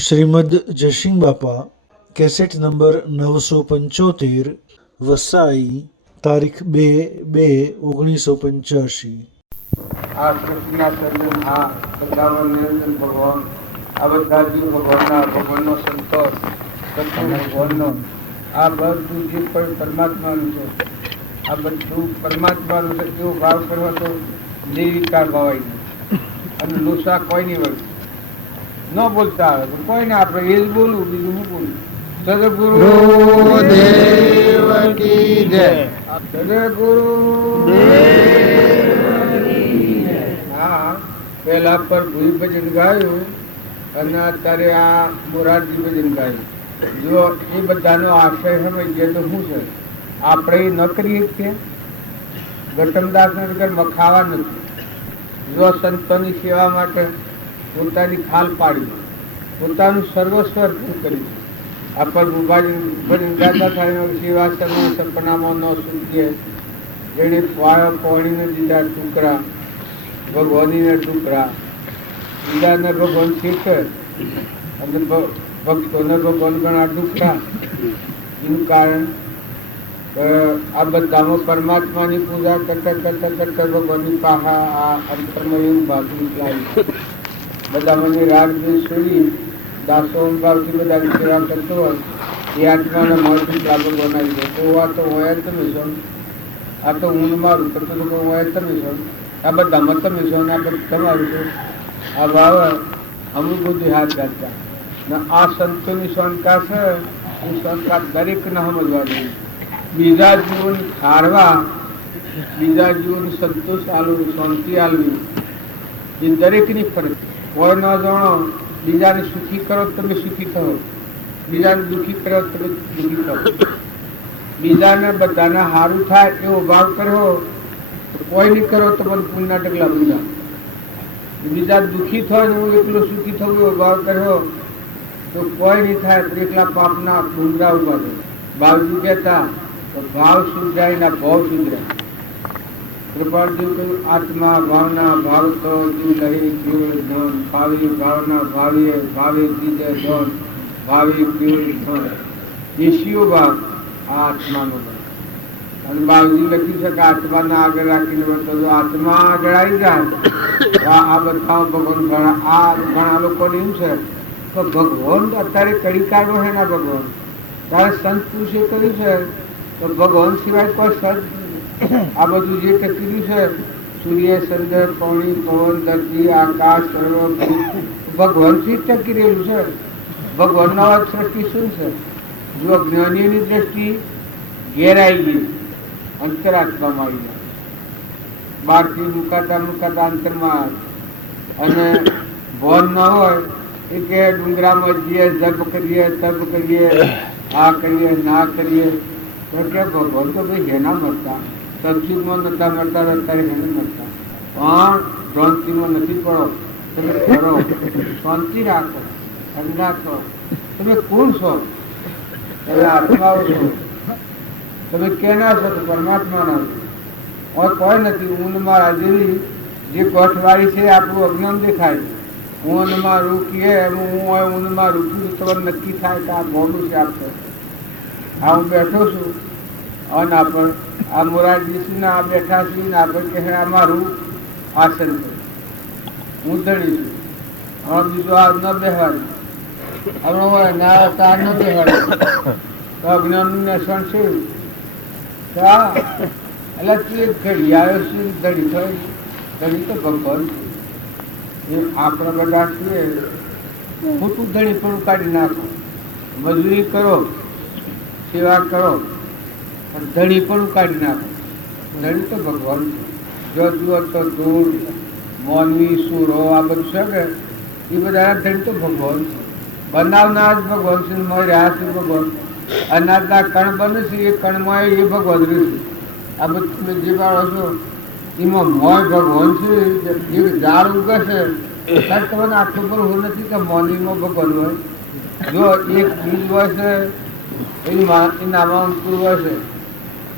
શ્રીમદ જયસિંહ બાપા cassette number 975 Vasai તારીખ 2/2/1985। આ સૃષ્ટિના સર્જનહાર સદાવર નિરંજન ભગવાન આ બધા જીવ ભગવાનનો સંતોષ બધું ભગવાનનો આ બધું જે પણ પરમાત્માનું છે આ બધું પરમાત્માનું છે કેવો ભાવ કરવા તો નિર્વિકાર ભાવાય અને લોસા કોઈ નહીં વળે ન બોલતા આવે તો કોઈને આપણે એ જ બોલવું બીજું હું બોલું સદગુરુ દેવ કી જય સદગુરુ હા પહેલા પર ભૂઈ ભજન ગાયું અને અત્યારે આ મોરારજી ભજન ગાયું જો એ બધાનો આશય સમજીએ તો શું છે આપણે ન કરીએ છીએ ગૌતમદાસના નગરમાં ખાવા નથી જો સંતોની સેવા માટે પોતાની ખાલ પાડી પોતાનું સર્વસ્વ અર્પણ કર્યું આ પર ભજન ગાતા થાય સેવા સપનામાં ન સૂચીએ જેણે પાણીને દીધા ટુકડા ભગવાનીને ટુકડા બીજાને ભગવાન શીખે અને ભક્તોને ભગવાન ઘણા ટુકડા એનું કારણ આ બધામાં પરમાત્માની પૂજા કરતા કરતા કરતા ભગવાનની પાહા આ અંતરમાં એવું ભાગી લાવી બધા મને રાગ છોડી દાસો ભાવથી બધા સેવા કરતો હોય એ આત્માને મળતી લાભો બનાવી દે તો આ તો હોય તમે છો આ તો હું મારું કરતો તો હોય તમે છો આ બધામાં તમે છો ને આ બધું તમારું છો આ ભાવ અમુક બધી હાથ ગાતા ને આ સંતોની શંકા છે એ શંકા દરેકને સમજવા જોઈએ બીજા જીવન હારવા બીજા જીવન સંતોષ આલવું શાંતિ આલવી એ દરેકની ફરજ કોઈ ન જાણો બીજાને સુખી કરો તમે સુખી થો બીજાને દુઃખી કરો તમે દુઃખી થો બીજાને બધાને સારું થાય એવો ભાવ કર્યો તો કોઈ નહીં કરો તો મને પુણ્યના ટકલા બીજા બીજા દુઃખી થાય ને હું એકલો સુખી થવું એવો ભાવ કર્યો તો કોઈ નહીં થાય તો એકલા પાપના ડુંગરા ઉભા છે બાવજી કહેતા તો ભાવ સુધરાય ના ભાવ સુધરાય કૃપાળજી કહ્યું આત્મા ભાવના ભાવતો જીવ લહી કેવળ ધન ભાવી ભાવના ભાવીએ ભાવે બીજે ધન ભાવી કેવળ ધન ઈશ્યુ ભાવ આ આત્માનો ભાવ અને બાવજી લખી શકે આત્માના આગળ રાખીને બતો જો આત્મા આગળ આવી જાય આ બધા ભગવાન ઘણા લોકોને એમ છે તો ભગવાન અત્યારે કડી કાઢો છે ના ભગવાન તારે સંત પુરુષે કર્યું છે તો ભગવાન સિવાય કોઈ સંત આ બધું જે ટકીયું છે સૂર્ય ચંદ્ર પાણી પવન ધરતી આકાશ સર્વ ભગવાનથી જ ટકી રહેલું છે ભગવાનનો સૃષ્ટિ શું છે જો જ્ઞાનીની દ્રષ્ટિ ઘેરાઈ ગઈ અંતરાત્મામાં આવી બહારથી મુકાતા અંતરમાં અને ભોન ન હોય એ કે ડુંગરામાં જઈએ જપ કરીએ તપ કરીએ આ કરીએ ના કરીએ તો કે ભગવાન તો ભાઈ હેના મળતા સબજુગમાં નતા મળતા અત્યારે હેને મળતા પણ ભ્રાંતિમાં નથી પડો તમે કરો શાંતિ રાખો ઠંડા છો તમે કોણ છો તમે આત્માઓ છો તમે કેના છો તો પરમાત્માના છો કોઈ નથી ઊંઘમાં રાજેલી જે કોઠવાળી છે આપણું અજ્ઞાન દેખાય ઊંઘમાં રૂકીએ હું ઊંઘમાં રૂક્યું તમને નક્કી થાય કે આ મોડું છે આપશે આ હું બેઠો છું અને આપણે આ મોરારજીના આ બેઠા છીએ ને આપણે કહે અમારું આસન છે હું ધણી છું હવે બીજું આ ન બેહાડે હવે હોય ના આ ન બેહાડે તો અજ્ઞાનનું નેસણ છે એટલે તું એક ઘડી આવ્યો છે ધણી થઈ ધણી તો ભગવાન છે એ આપણે બધા છીએ ખોટું ધણી પણ કાઢી નાખો મજૂરી કરો સેવા કરો ધણી પણ કાઢી નાખો ધણી તો ભગવાન છે જો જુઓ તો દૂર મોનવી સુરો આ બધું છે કે એ બધા ધણી તો ભગવાન છે બનાવનાર જ ભગવાન છે રહ્યા છે ભગવાન અનાજના કણ બને છે એ કણમાં એ ભગવાન રહેશે આ બધું તમે જે વાળો છો એમાં મોય ભગવાન છે એ ઝાડ ઉગે છે ત્યારે તમને આખું પર હું નથી કે મોનવીમાં ભગવાન હોય જો એક બીજ હોય છે એનામાં અંકુર હોય છે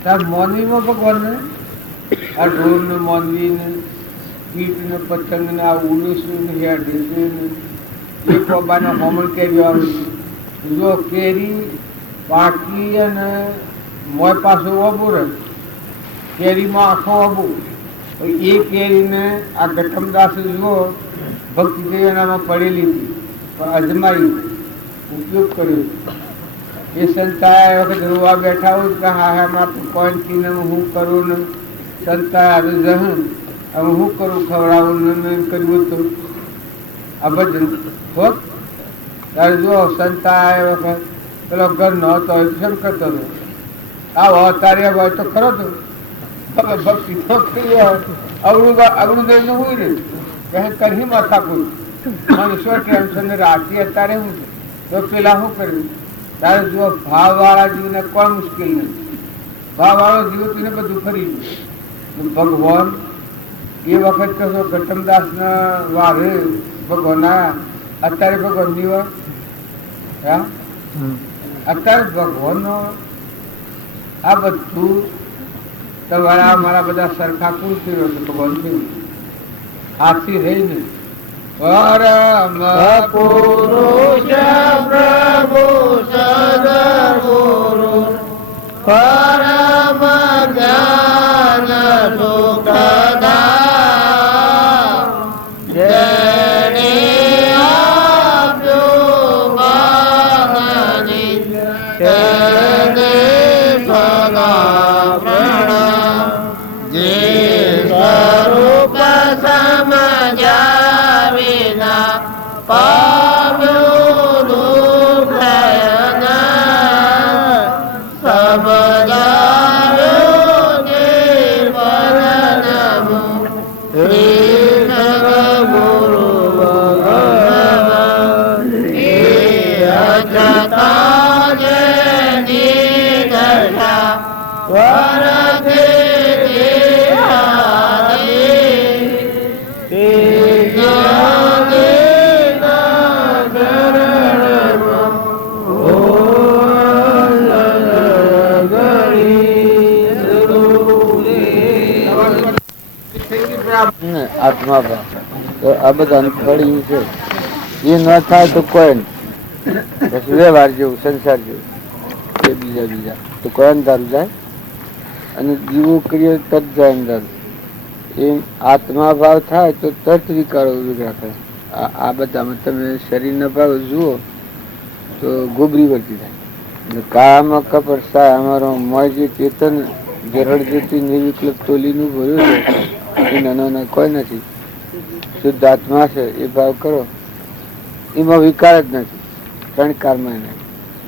ત્યાં મોનવીમાં ભગવાનને આ ઢોરને મોનવીને કીટને પતંગને આ ઉડેશું ને હેડેશું એ કોબાનો હોમણ કેરીઓ આવે. જો કેરી પાકી અને મોય પાછું ઓબું રહે, કેરીમાં આખો ઓબું. એ કેરીને આ ગઠમદાસ જુઓ ભક્તિ દેવનામાં પડેલી હતી, પણ અજમાઈ ઉપયોગ કર્યો. એ સંતાએ વખત રોવા બેઠા હોય કે હા હા કોઈથી હું કરું ને સંતાએ હવે જહન હવે હું કરું ખવડાવું ને કર્યું હતું આ ભજન હોત. ત્યારે જો સંતાએ વખત પેલો ઘર ન હતો એ શેમ કરતો હતો, આવો અત્યારે હોય તો ખરો તો ભક્તિ તો કરી અવળું દઈને હોય ને કહે કરી માથા કોઈ મને શું ટેન્શન રાખી અત્યારે હું તો પેલા શું કર્યું. ત્યારે જો ભાવવાળા જીવને કોઈ મુશ્કેલ નહીં, ભાવવાળો જીવ તેને બધું ફરી ગયું. ભગવાન એ વખત કશો ગઠમદાસના વારે ભગવાન આવ્યા, અત્યારે ભગવાનની વાર અત્યારે ભગવાનનો આ બધું તમારા મારા બધા સરખા કુલ થયો છે. ભગવાન થયું હાથી રહીને પરમ પુરુષ પ્રભુ સદગુરુ પરમ જ્ઞાન સુખદાતા જેણે આપ્યું જ્ઞાની તેને સદા પ્રણામ. જે સ્વરૂપ સમજ્યા વિના પામ્યું દુઃખયના સમજાવ્યું નિર્મલનમું શ્રી સદગુરુ ભગવાન એ અજતા જેની દશા વરખે આત્મા ભાવ તો આ બધા પડ્યું છે. એ ન થાય તો કોઈ નહીં, વ્યવહાર જેવું સંસાર જેવું એ બીજા તો કોઈ અંધારું જાય અને જીવો કરીએ તત જાય અંધારું. એમ આત્મા ભાવ થાય તો તત વિકારો રાખે. આ બધામાં તમે શરીરના ભાવ જુઓ તો ગોબરી વર્તી થાય. કાળામાં કપડ સા અમારો મોય જે ચેતન જરડ જેથી નિર્વિકલ્પ તોલીનું ભર્યું છે એ નાના કોઈ નથી. શુદ્ધ આત્મા છે એ ભાવ કરો, એમાં વિકાર જ નથી, ત્રણ કારમાં નહીં.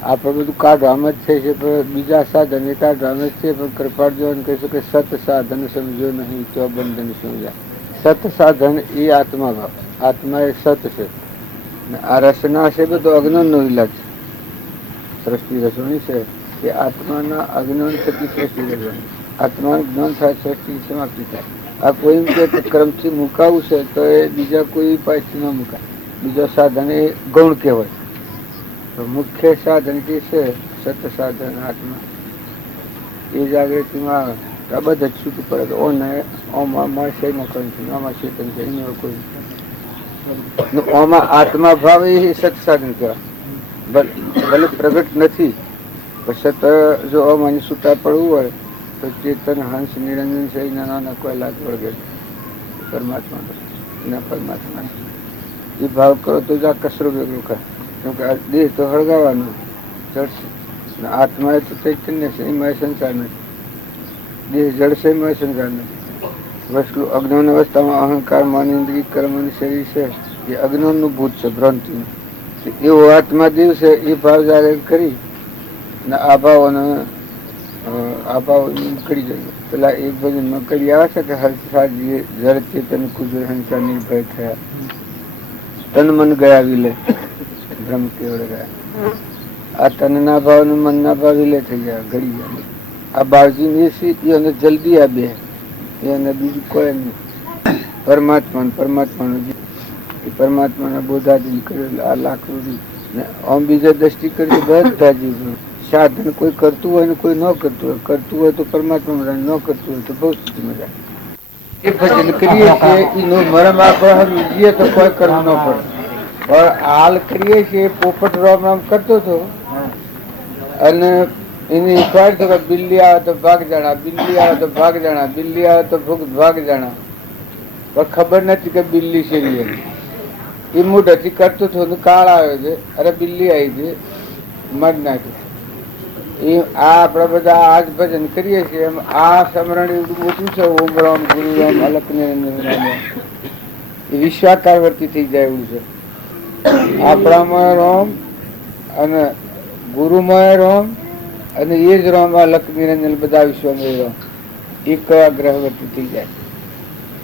આપણે બધું કાઢવામાં જ છે પણ બીજા સાધન એ કાઢવામાં જ છે. પણ કૃપાળજો કહીશું કે સત સાધન સમજો નહીં તો બંધન સમજાય. સત સાધન એ આત્મા ભાવ, આત્મા એ સત છે. આ રસના છે બધો અજ્ઞાનનો ઇલાજ છે. સૃષ્ટિ રસોની છે એ આત્માના અજ્ઞાન થકી સૃષ્ટિ રસવાની. આત્માનું જ્ઞાન થાય સૃષ્ટિ સમાપ્તિ થાય. આ કોઈ કે ક્રમથી મુકાવું છે તો એ બીજા કોઈ પાસેથી ન મુકાય. બીજો સાધન એ ગૌણ કહેવાય. તો મુખ્ય સાધન જે છે સત સાધન આત્મા એ જાગૃતિમાં આવે તો આ બધા જ છૂટું પડે. તો ઓને ઓમાં મળશે ન કોઈ આમાં ચેતન છે એનો કોઈ ઓમાં આત્મા ભાવ એ સત સાધન કહેવાય. ભલે પ્રગટ નથી પણ સત જો ઓમાં છૂટા પડવું હોય તો ચેતન હંસ નિરંજન છે એના નાના કોઈ લાગ વળગે પરમાત્મા એ ભાવ કરો તો જ આ કચરો ભેગું ખાય. કેમ કે આ દેહ તો હળગાવાનો જડશે, આત્મા એ તો ચૈતન્ય છે એમાં સંસાર નથી. દેહ જડશે એમાં સંસાર નથી. વસ્તુ અજ્ઞાન અવસ્થામાં અહંકાર મન ઇન્દ્રિય કર્મ અને શરીર છે એ અજ્ઞાનનું ભૂત છે, ભ્રાંતિનું. એવો આત્મા દેવ છે એ ભાવ જાહેર કરી ને આ ભાવોને કરી જાય. પેલા એક ભજનમાં કરી આવે છે કે હર્ષાજી જળ ચેતન કુજર હંસા નિર્ભય થયા, તન મન ગયા વિલે ભ્રમ કેવળ ગયા. આ તનના ભાવ ને મનના ભાવ વિલે થઈ ગયા, ઘડી ગયા. આ બાવજી એને જલ્દી આ બે એને બીજું કોઈ નહીં. પરમાત્માના બોધાદિન કરેલ આ લાખ રૂડી ને આમ બીજા દ્રષ્ટિ કરી બધા જીવ સાધન કોઈ કરતું હોય ને કોઈ ન કરતું હોય. કરતું હોય તો પરમાત્મા મજા, ન કરતું હોય તો બહુ સ્થિતિ મજા. એ ભજન કરીએ છીએ એનો મરમ આપણે સમજીએ તો કોઈ કરવું ન પડે. પણ હાલ કરીએ છીએ પોપટ રામ રામ કરતો હતો અને એની ઇન્ક્વાયરી થયો કે બિલ્લી આવે તો ભાગ જાણા, બિલ્લી આવે તો ભાગ જાણા, બિલ્લી આવે તો ભાગ જાણા. પણ ખબર નથી કે બિલ્લી છે એ મોઢેથી કરતો હતો. કાળ આવ્યો છે, અરે બિલ્લી આવી છે, મગ નાખ્યું. એ આ આપણે બધા આજ ભજન કરીએ છીએ એમ આ સમરણ એવું મોટું છે. ઓમ રામ ગુરુ રામ અલક નિરંજન રામ એ વિશ્વાકાર વર્તી થઈ જાય એવું છે. આપણામાં રામ અને ગુરુમાં રામ અને એ જ રામ અલક નિરંજન બધા વિશ્વમાં રામ એક ગ્રહ વર્તી થઈ જાય.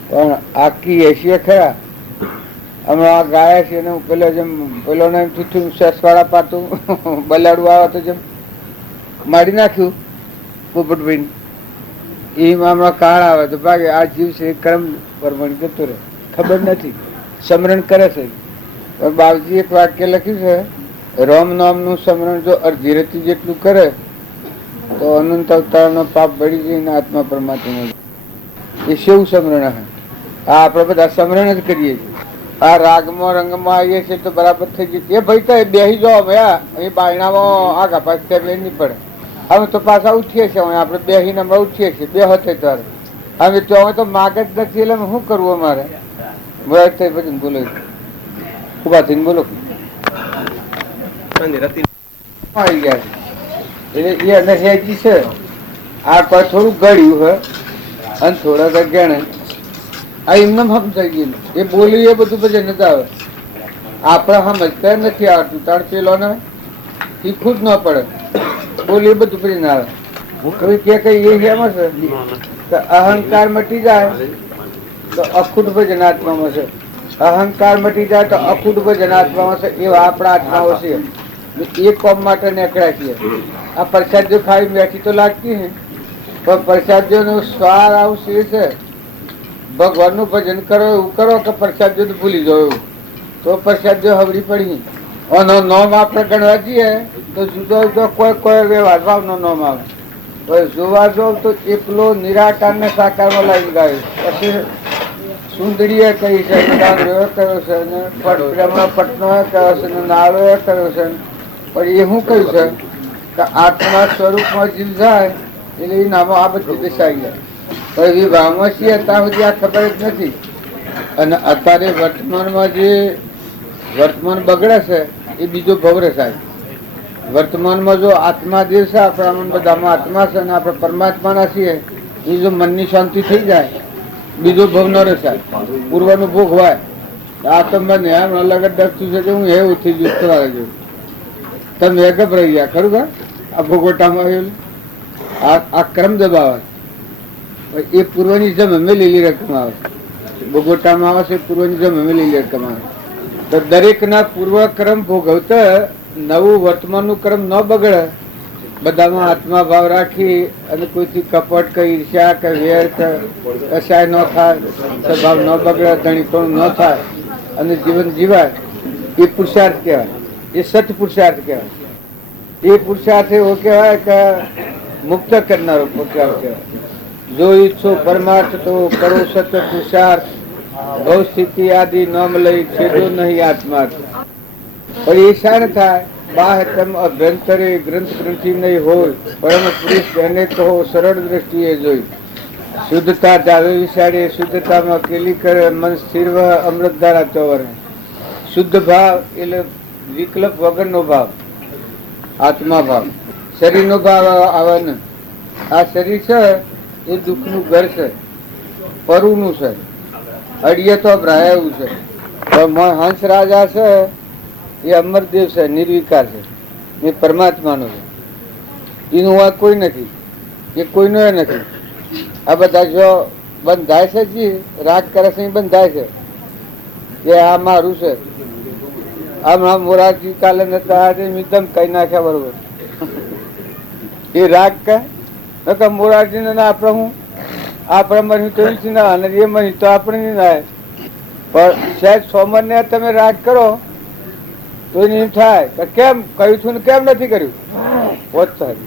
પણ આખી એશિયા ખરા હમણાં ગાયા છે ને પેલો જેમ પેલો ને સસવાળા પાતું બલાડું આવે તો જેમ મારી નાખ્યું પોપટભાઈ એમાં હમણાં કાળ આવે તો ભાગે આ જીવ છે કર્મ પ્રમાણે જતો રહે. ખબર નથી, સ્મરણ કરે છે. પણ બાપજી એક વાક્ય લખ્યું છે, રામ નામનું સ્મરણ જો અડધી રતી જેટલું કરે તો અનંત અવતારનો પાપ બળી જઈને આત્મા પરમાત્મા એ શેવું સ્મરણ હે. આ આપણે બધા સ્મરણ જ કરીએ છીએ. આ રાગમાં રંગમાં આવીએ છીએ તો બરાબર થઈ ગયું. એ ભાઈ તો બેસી જાઓ ભયા એ બાયણામાં આગા પાછળ નહીં પડે. હવે તો પાછા ઉઠીએ છીએ, આપણે બેસીને હમણાં ઉઠીએ છીએ બે હોતે ત્યારે. હવે તો હવે તો માગ જ નથી એટલે શું કરવું અમારે? બરાબર થઈ પછી બોલો ઉભા થઈને બોલો આવી ગયા એટલે એ અંદર હેજી છે. આ કોઈ થોડું ગળ્યું હોય અને થોડાક અગિયાર આ એમને સમજાઈ ગયેલું. એ બોલ્યું એ બધું પછી નથી આવે. આપણે સમજતા નથી આવતું તાર પેલો ને શીખવું જ ન પડે. બોલ્યું એ બધું પછી ના આવે. હું કઈ કઈ એ એમ છે કે અહંકાર મટી જાય તો અખૂટ ભજન આત્મામાં છે. અહંકાર મટી જાય તો અખૂટ ભજન આત્મામાં છે. એવા આપણા આત્માઓ છે. એ કોમ માટે નીકળ્યા છીએ. આ પ્રસાદીઓ ખાઈ બેઠી તો લાગતી હે પણ પ્રસાદીઓનો સ્વાદ આવશે છે. ભગવાનનું ભજન કરો એવું કરો કે પ્રસાદીઓ ભૂલી જાવ એવું તો પ્રસાદીઓ હવડી પડી. અને નોમ આપણે ગણવા જઈએ તો જુદો જુદો કોઈ વ્યવહાર ભાવનો નોમ આવે. જોવા જાવ તો એકલો નિરાકાર ને સાકારમાં લાવી ગાયો. પછી સુંદરીએ કહી છે, કહ્યો છે, પટનો કહ્યો છે, નાળો કહ્યો છે. પણ એ શું કહ્યું છે કે આત્મા સ્વરૂપમાં જીવ જાય એટલે એ નામો આ બધી દશાઈ જાય. પણ વિભાગમાં છીએ ત્યાં સુધી આ ખબર જ નથી. અને અત્યારે વર્તમાનમાં જે વર્તમાન બગડે છે એ બીજો ભવરે સાહેબ. વર્તમાનમાં જો આત્મા જે છે આપણા બધામાં આત્મા છે અને આપણે પરમાત્માના છીએ એ જો મનની શાંતિ થઈ જાય બીજો ભવ ન રહે સાહેબ. પૂર્વનું ભોગ હોય આ તો મને એમ અલગ જ ડરતું છે કે હું એવું થઈ ગયું તમારે જેવું. તમે ગભરાઈ ગયા ખરું કા આ ભોગવટામાં આવેલું આ ક્રમ દબાવે એ પૂર્વની જમે લીલી રકમ આવે. ભોગવટામાં આવે છે પૂર્વની જમે લીલી રકમ આવે. તો દરેકના પૂર્વ ક્રમ ભોગવતા નવું વર્તમાનનું ક્રમ ન બગડે. બધામાં આત્મા ભાવ રાખી અને કોઈથી કપટ કે ઈર્ષ્યા કે વેર કે કશાય ન થાય, સ્વભાવ ન બગડે, ધણીપણું ન થાય અને જીવન જીવાય એ પુરુષાર્થ કહેવાય. એ સત પુરુષાર્થ કહેવાય. એ પુરુષાર્થ એવો કહેવાય કે મુક્ત કરનારો પુરુષાર્થ કહેવાય. જો ઈચ્છો પરમાર્થ તો કરો સત્ય પુરુષાર્થ, ભવ સ્થિતિ આદિ નામ લઈ છેદો નહીં આત્માર્થ. પણ એ શાણ થાય બાહ્યતમ અભ્યંતરે ગ્રંથ ગ્રંથિ નહીં હોય પરમ પુરુષ એને કહો સરળ દ્રષ્ટિએ જોઈ. શુદ્ધતા જાવે વિચારે શુદ્ધતામાં કેલી કરે મન સ્થિર અમૃત ધારા ચોવર. શુદ્ધ ભાવ એટલે વિકલ્પ વગરનો ભાવ, આત્મા ભાવ. શરીરનો ભાવ આવે ને આ શરીર છે એ દુઃખનું ઘર છે, પરનું છે, અડિયે તો ભરાયું છે. હંસ રાજા છે એ અમરદેવ છે, નિર્વિકાર છે, એ પરમાત્માનો છે. એનું આ કોઈ નથી, એ કોઈનો એ નથી. આ બધા જો બંધાય છે જી રાગ કરે છે એ બંધાય છે કે આ મારું છે. હમણાં મોરારજી કાલે નતા મિદમ કઈ નાખ્યા બરોબર એ રાગ કે મોરારજી ને આપણે હું આપણે મરી તો ના અને એ મરી તો આપણે ના. પણ સાહેબ સોમર ને તમે રાગ કરો તો નહીં થાય. કેમ કહ્યું છું ને કેમ નથી કર્યું પોત સાહેબ.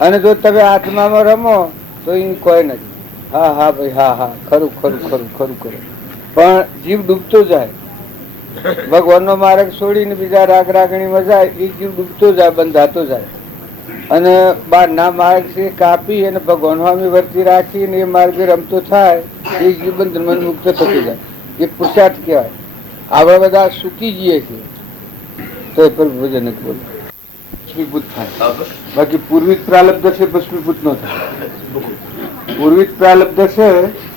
અને જો તમે આત્મામાં રમો તો એ કોઈ નથી. હા હા ભાઈ હા હા ખરું ખરું ખરું ખરું ખરું. પણ જીવ ડૂબતો જાય ભગવાનનો માર્ગ છોડીને બીજા રાગ રાગણીમાં જાય, એ જીવ ડૂબતો જાય, બંધાતો જાય. અને બહારના માર્ગ છે કાપી અને ભગવાન સ્વામી વર્તી રાખીને એ માર્ગે રમતો થાય, એ જીવ બંધનમાં મુક્ત થતો જાય. એ પુરુષાર્થ કહેવાય. આપણે બધા સુકી જઈએ છીએ તો એ પર ભોજન જ બોલે ભસ્મીભૂત થાય. બાકી પૂર્વિક પ્રાલબ્ધ છે ભસ્મીભૂત ન થાય. પૂર્વિક પ્રાલબ્ધ છે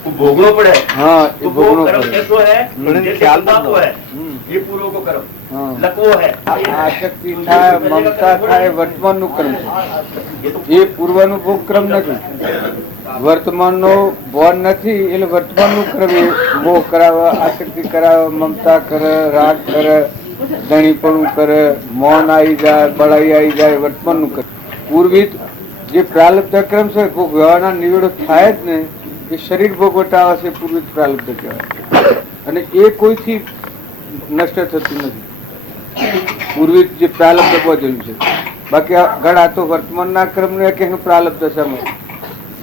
भोगना पड़े हाँ, तो वो वो भोगना कर्म पड़े। कैसो है जैसे ख्याल लकवो है हम्म। ये पूर्व को कर्म हाँ। लकवो है આસક્તિ થાય, મમતા થાય, વર્તમાનનું કર્મ છે. એ પૂર્વનું ભોગ ક્રમ નથી. વર્તમાનનો ભાન નથી એટલે વર્તમાનનું કર્મ એ મોહ કરાવે, આસક્તિ કરાવે, મમતા કરે, રાગ કરે, ધણીપણું કરે, મૌન આવી જાય, બળાઈ આવી જાય, વર્તમાનનું કરે. પૂર્વિત જે પ્રાલબ્ધ ક્રમ છે ભોગ વ્યવહારના નિવેડો થાય જ ને, એ શરીર ભોગવટાવે છે, પૂર્વિત પ્રાલબ્ધ કહેવાય. અને એ કોઈથી નષ્ટ થતું નથી. પૂર્વિક જે પ્રાલબ્ધ બધું છે. બાકી આ ઘણા તો વર્તમાનના ક્રમને કે પ્રાલબ્ધ સમય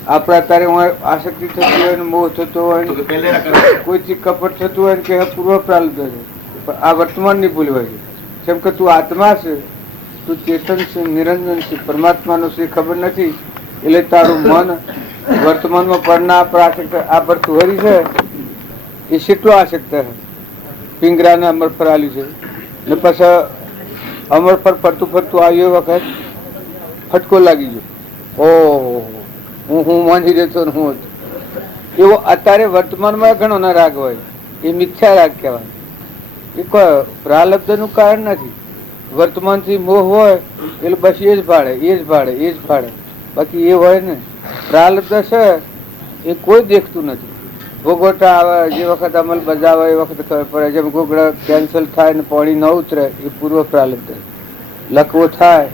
આપણા અત્યારે આસક્તિ થતી હોય ને મોહ થતો હોય तो ને पहले ना कर्म કોઈથી કપટ થતું હોય ને કે પૂર્વ પ્રાલબ્ધ છે. પણ આ વર્તમાનની ભૂલ હોય છે. જેમ કે તું આત્મા છે, તું ચેતન છે, નિરંજન છે, પરમાત્માનું છે, ખબર નથી એટલે તારું મન વર્તમાનમાં પડના પર આસક્ત. આ ભરતુહરી છે એ કેટલો આસક્ત છે. પિંગરાને અમર પર આલ્યું છે ને પછી અમર પર ફરતું ફરતું આવ્યો વખત ફટકો લાગી ગયો. ઓહો, હું માની રહેતો ને હું હતો. એવો અત્યારે વર્તમાનમાં ઘણો ના રાગ હોય, એ મિથ્યા રાગ કહેવાય. એ કોઈ પ્રાલબ્ધનું કારણ નથી. વર્તમાનથી મોહ હોય એટલે બસ એ જ ભાડે, એ જ ભાડે, એ જ ભાડે. બાકી એ હોય ને પ્રાલબ્ધ છે એ કોઈ દેખતું નથી. ભોગવટા આવે, જે વખત અમલ બજાવે એ વખત ખબર પડે. જેમ ગોગડા કેન્સલ થાય ને પાણી ન ઉતરે એ પૂર્વ પ્રાલબ્ધ. લકવો થાય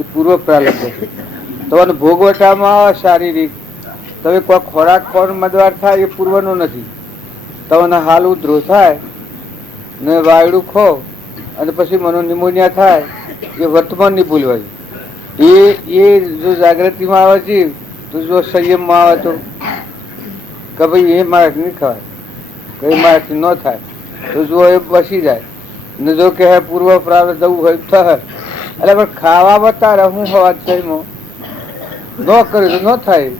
એ પૂર્વ પ્રાલબ્ધ છે. તમારે ભોગવટામાં આવે શારીરિક, તમે કોઈ ખોરાક ખોર મદવાર થાય એ પૂર્વનો નથી. તમને હાલ ઉધરો થાય ને વાયડું ખો અને પછી મનો નિમોનિયા થાય એ વર્તમાનની ભૂલવાય. એ જો જાગૃતિમાં આવે છે તો જો સંયમમાં આવે તો કે ભાઈ એ માણસ નહીં ખવાય, કઈ માણસ ન થાય તો જો એ બસી જાય ને જો કે પૂર્વ પ્રારબ્ધ જવું હોય થાય. એટલે પણ ખાવા બતારે હું હવા છે એમાં ન કરે તો ન થાય.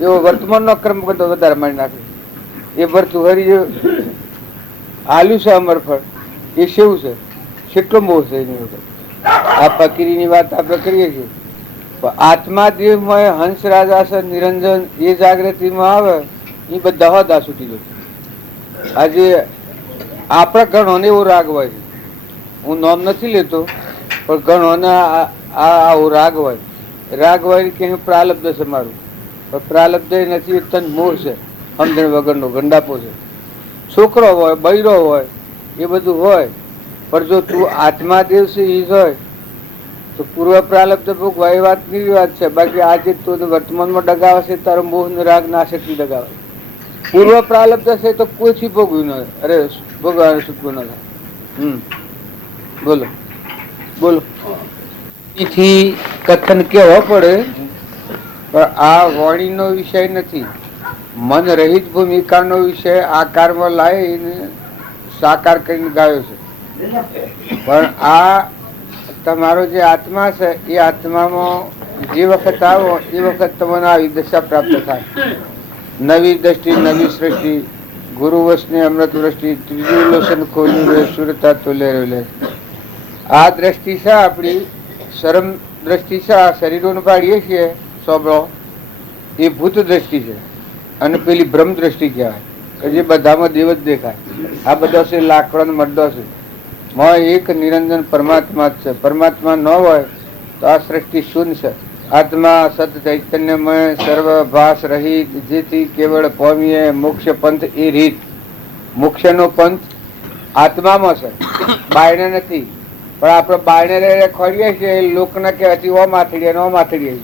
એવો વર્તમાનનો ક્રમ બધો વધારે મારી નાખે. એ ભરતું હરી આલ્યું છે અમરફળ, એ શેવું છે, કેટલો મોહ છે એની વગર. આ ફકીરીની વાત આપણે કરીએ છીએ. આત્મા દેવમય હંસ રાજા છે નિરંજન, એ જાગૃતિમાં આવે એ બધા હોદા છૂટી જશે. આજે આપણા ગણોને એવો રાગ હોય છે. હું નામ નથી લેતો પણ ગણોને આવો રાગ હોય. રાગ હોય કે પ્રાલબ્ધ છે મારું, પણ પ્રાલબ્ધ એ નથી, તન મોહ છે, સમજણ વગરનો ગંડાપો છે. છોકરો હોય, બૈરો હોય, એ બધું હોય. પણ જો તું આત્મા દેવ છે એ હોય તો પૂર્વ પ્રાલબ્ધ ભોગવા એ વાતની વાત છે. બાકી આજે તું વર્તમાનમાં ડગાવે છે, તારો મોહ ને રાગ ના શક્તિ ડગાવે. પૂર્વ પ્રાલબ્ધ છે તો કોઈથી ભોગવ્યું ન, અરે ભોગવાનું સુખવું ન થાય. બોલો બોલો. એથી કથન કેવો પડે પણ આ વાણીનો વિષય નથી. મન રહિત ભૂમિકાનો વિષય આકારમાં લાવીને સાકાર કરીને ગાયો છે. પણ આ તમારો જે આત્મા છે એ આત્મામાં જે વખત આવો એ વખત તમને આવી દશા પ્રાપ્ત થાય. નવી દ્રષ્ટિ, નવી સૃષ્ટિ, ગુરુ વસને અમૃત વૃષ્ટિ, ત્રીજું લોસન ખોલ્યું રહે, સુરતા તોલે રહે. આ દ્રષ્ટિ છે આપણી શરમ દ્રષ્ટિ છે. આ શરીરોને પાડીએ છીએ સોબળો, એ ભૂત દ્રષ્ટિ છે. અને પેલી બ્રહ્મ દ્રષ્ટિ કહેવાય કે જે બધામાં દેવ જ દેખાય. આ બધા છે લાકડો ને મરદો છે. એક નિરંજન પરમાત્મા જ છે. પરમાત્મા ન હોય તો આ સૃષ્ટિ શૂન્ય છે. આત્મા સત ચૈતન્યમય સર્વ ભાસ રહિત, જેથી કેવળ પામીએ મોક્ષ પંથ. એ રીત મોક્ષનો પંથ આત્મામાં છે, બાયણે નથી. પણ આપણે બાયણે ખોડીએ છીએ લોકના કે હતી ઓ માથડીએ નો માથડીએ.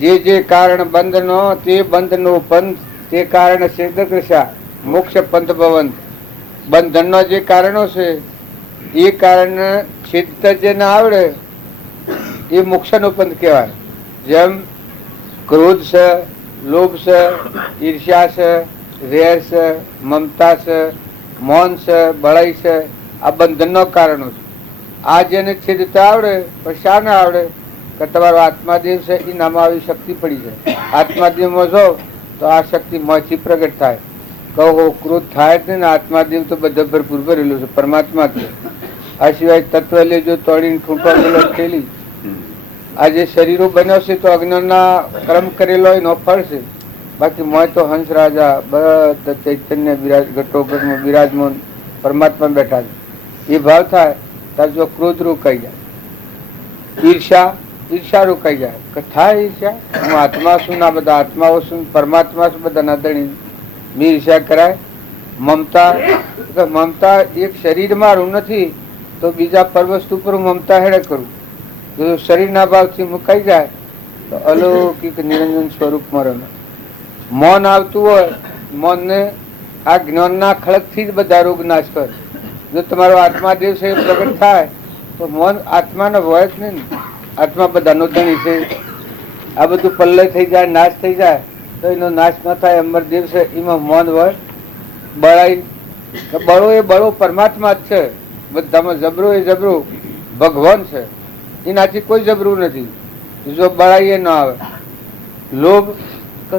જે જે કારણ બંધનો તે બંધનો પંથ, તે કારણ સિદ્ધકૃષા મોક્ષ પંથ ભવંત. બંધનનો જે કારણો છે એ કારણ છેદતા જે ના આવડે એ મોક્ષનો પંથ કહેવાય. જેમ ક્રોધ છે, લોભ છે, ઈર્ષ્યા છે, વેર છે, મમતા છે, મૌન છે, બળાઈ છે, આ બંધનનો કારણો છે. આ જેને છેદતા આવડે પણ શા ના આવડે કે તમારો આત્માદેવ છે એનામાં આવી શક્તિ પડી જાય. આત્માદેવમાં જો તો આ શક્તિ મોંથી પ્રગટ થાય. કહો ક્રોધ થાય જ ને આત્માદેવ તો બધા ભરપૂર ભરેલું છે, પરમાત્મા છે. આ સિવાય તત્વ લેજો તોડીને ઠૂંટો ગેલો થયેલી. આ જે શરીરો બનાવશે તો અજ્ઞાનના કર્મ કરેલો એનો ફળ છે. બાકી મોય તો હંસ રાજા બધા ચૈતન્ય ઘટોઘટમાં બિરાજમાન પરમાત્મા બેઠા છે. એ ભાવ થાય ત્યારે જો ક્રોધ રોકાઈ જાય, ઈર્ષા રોકાઈ જાય કે થાય ઈર્ષા, હું આત્મા છું ના બધા આત્માઓ છું, પરમાત્મા છું બધા ના દણી મેં ઈર્ષા કરાય. મમતા એક શરીર મારું નથી તો બીજા પરવસ્તુ પર મમતા હેડે કરું. જો શરીરના ભાવથી મુકાઈ જાય તો અલૌકિક નિરંજન સ્વરૂપમાં રહે. મૌન આવતું હોય, મૌનને આ જ્ઞાનના ખડકથી જ બધા રોગ નાશ કરે. જો તમારો આત્માદેવ છે એ પ્રગટ થાય તો મૌન આત્માનો હોય જ નહીં. આત્મા બધાનો ધણી છે. આ બધું પલ્લય થઈ જાય, નાશ થઈ જાય તો એનો નાશ ન થાય. અમરદેવ છે એમાં મૌન હોય. બળાઈ બળો એ બળો પરમાત્મા જ છે. બધામાં જબરો એ જબરો ભગવાન છે. એનાથી કોઈ જબરું નથી. જો બળાઈ એ ન આવે. લોભ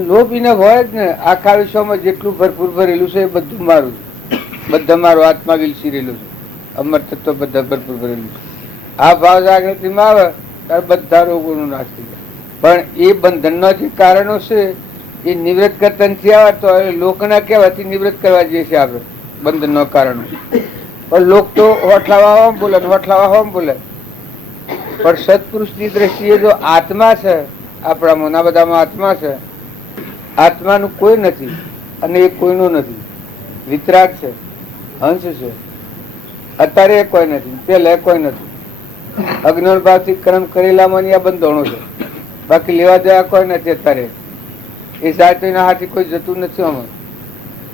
લોભ એને હોય જ ને. આખા વિશ્વમાં જેટલું ભરપૂર ભરેલું છે એ બધું મારું, બધા મારો આત્મા વિલસી રહેલું છે. અમર તત્વ બધા ભરપૂર ભરેલું છે. આ ભાવ જાગૃતિમાં આવે ત્યારે બધા રોગોનો નાશ થઈ જાય. પણ એ બંધનના જે કારણો છે એ નિવૃત્ત કરતા નથી આવે તો લોકના કહેવાથી નિવૃત્ત કરવા જઈએ છીએ આપણે બંધનના કારણો. પણ લોક તો હોઠલાવા હોમ બોલે, હોઠલાવા હોમ બોલે. પણ સત્પુરુષની દ્રષ્ટિએ જો આત્મા છે, આપણામાં આ બધામાં આત્મા છે, આત્માનું કોઈ નથી અને એ કોઈનું નથી. વિતરાગ છે, હંસ છે. અત્યારે કોઈ નથી, પેલા કોઈ નથી. અજ્ઞાન ભાવથી કર્મ કરેલામાં આ બંધોણો છે. બાકી લેવા દેવા કોઈ નથી અત્યારે. એ સાચી ના હાથી કોઈ જતું નથી. આમાં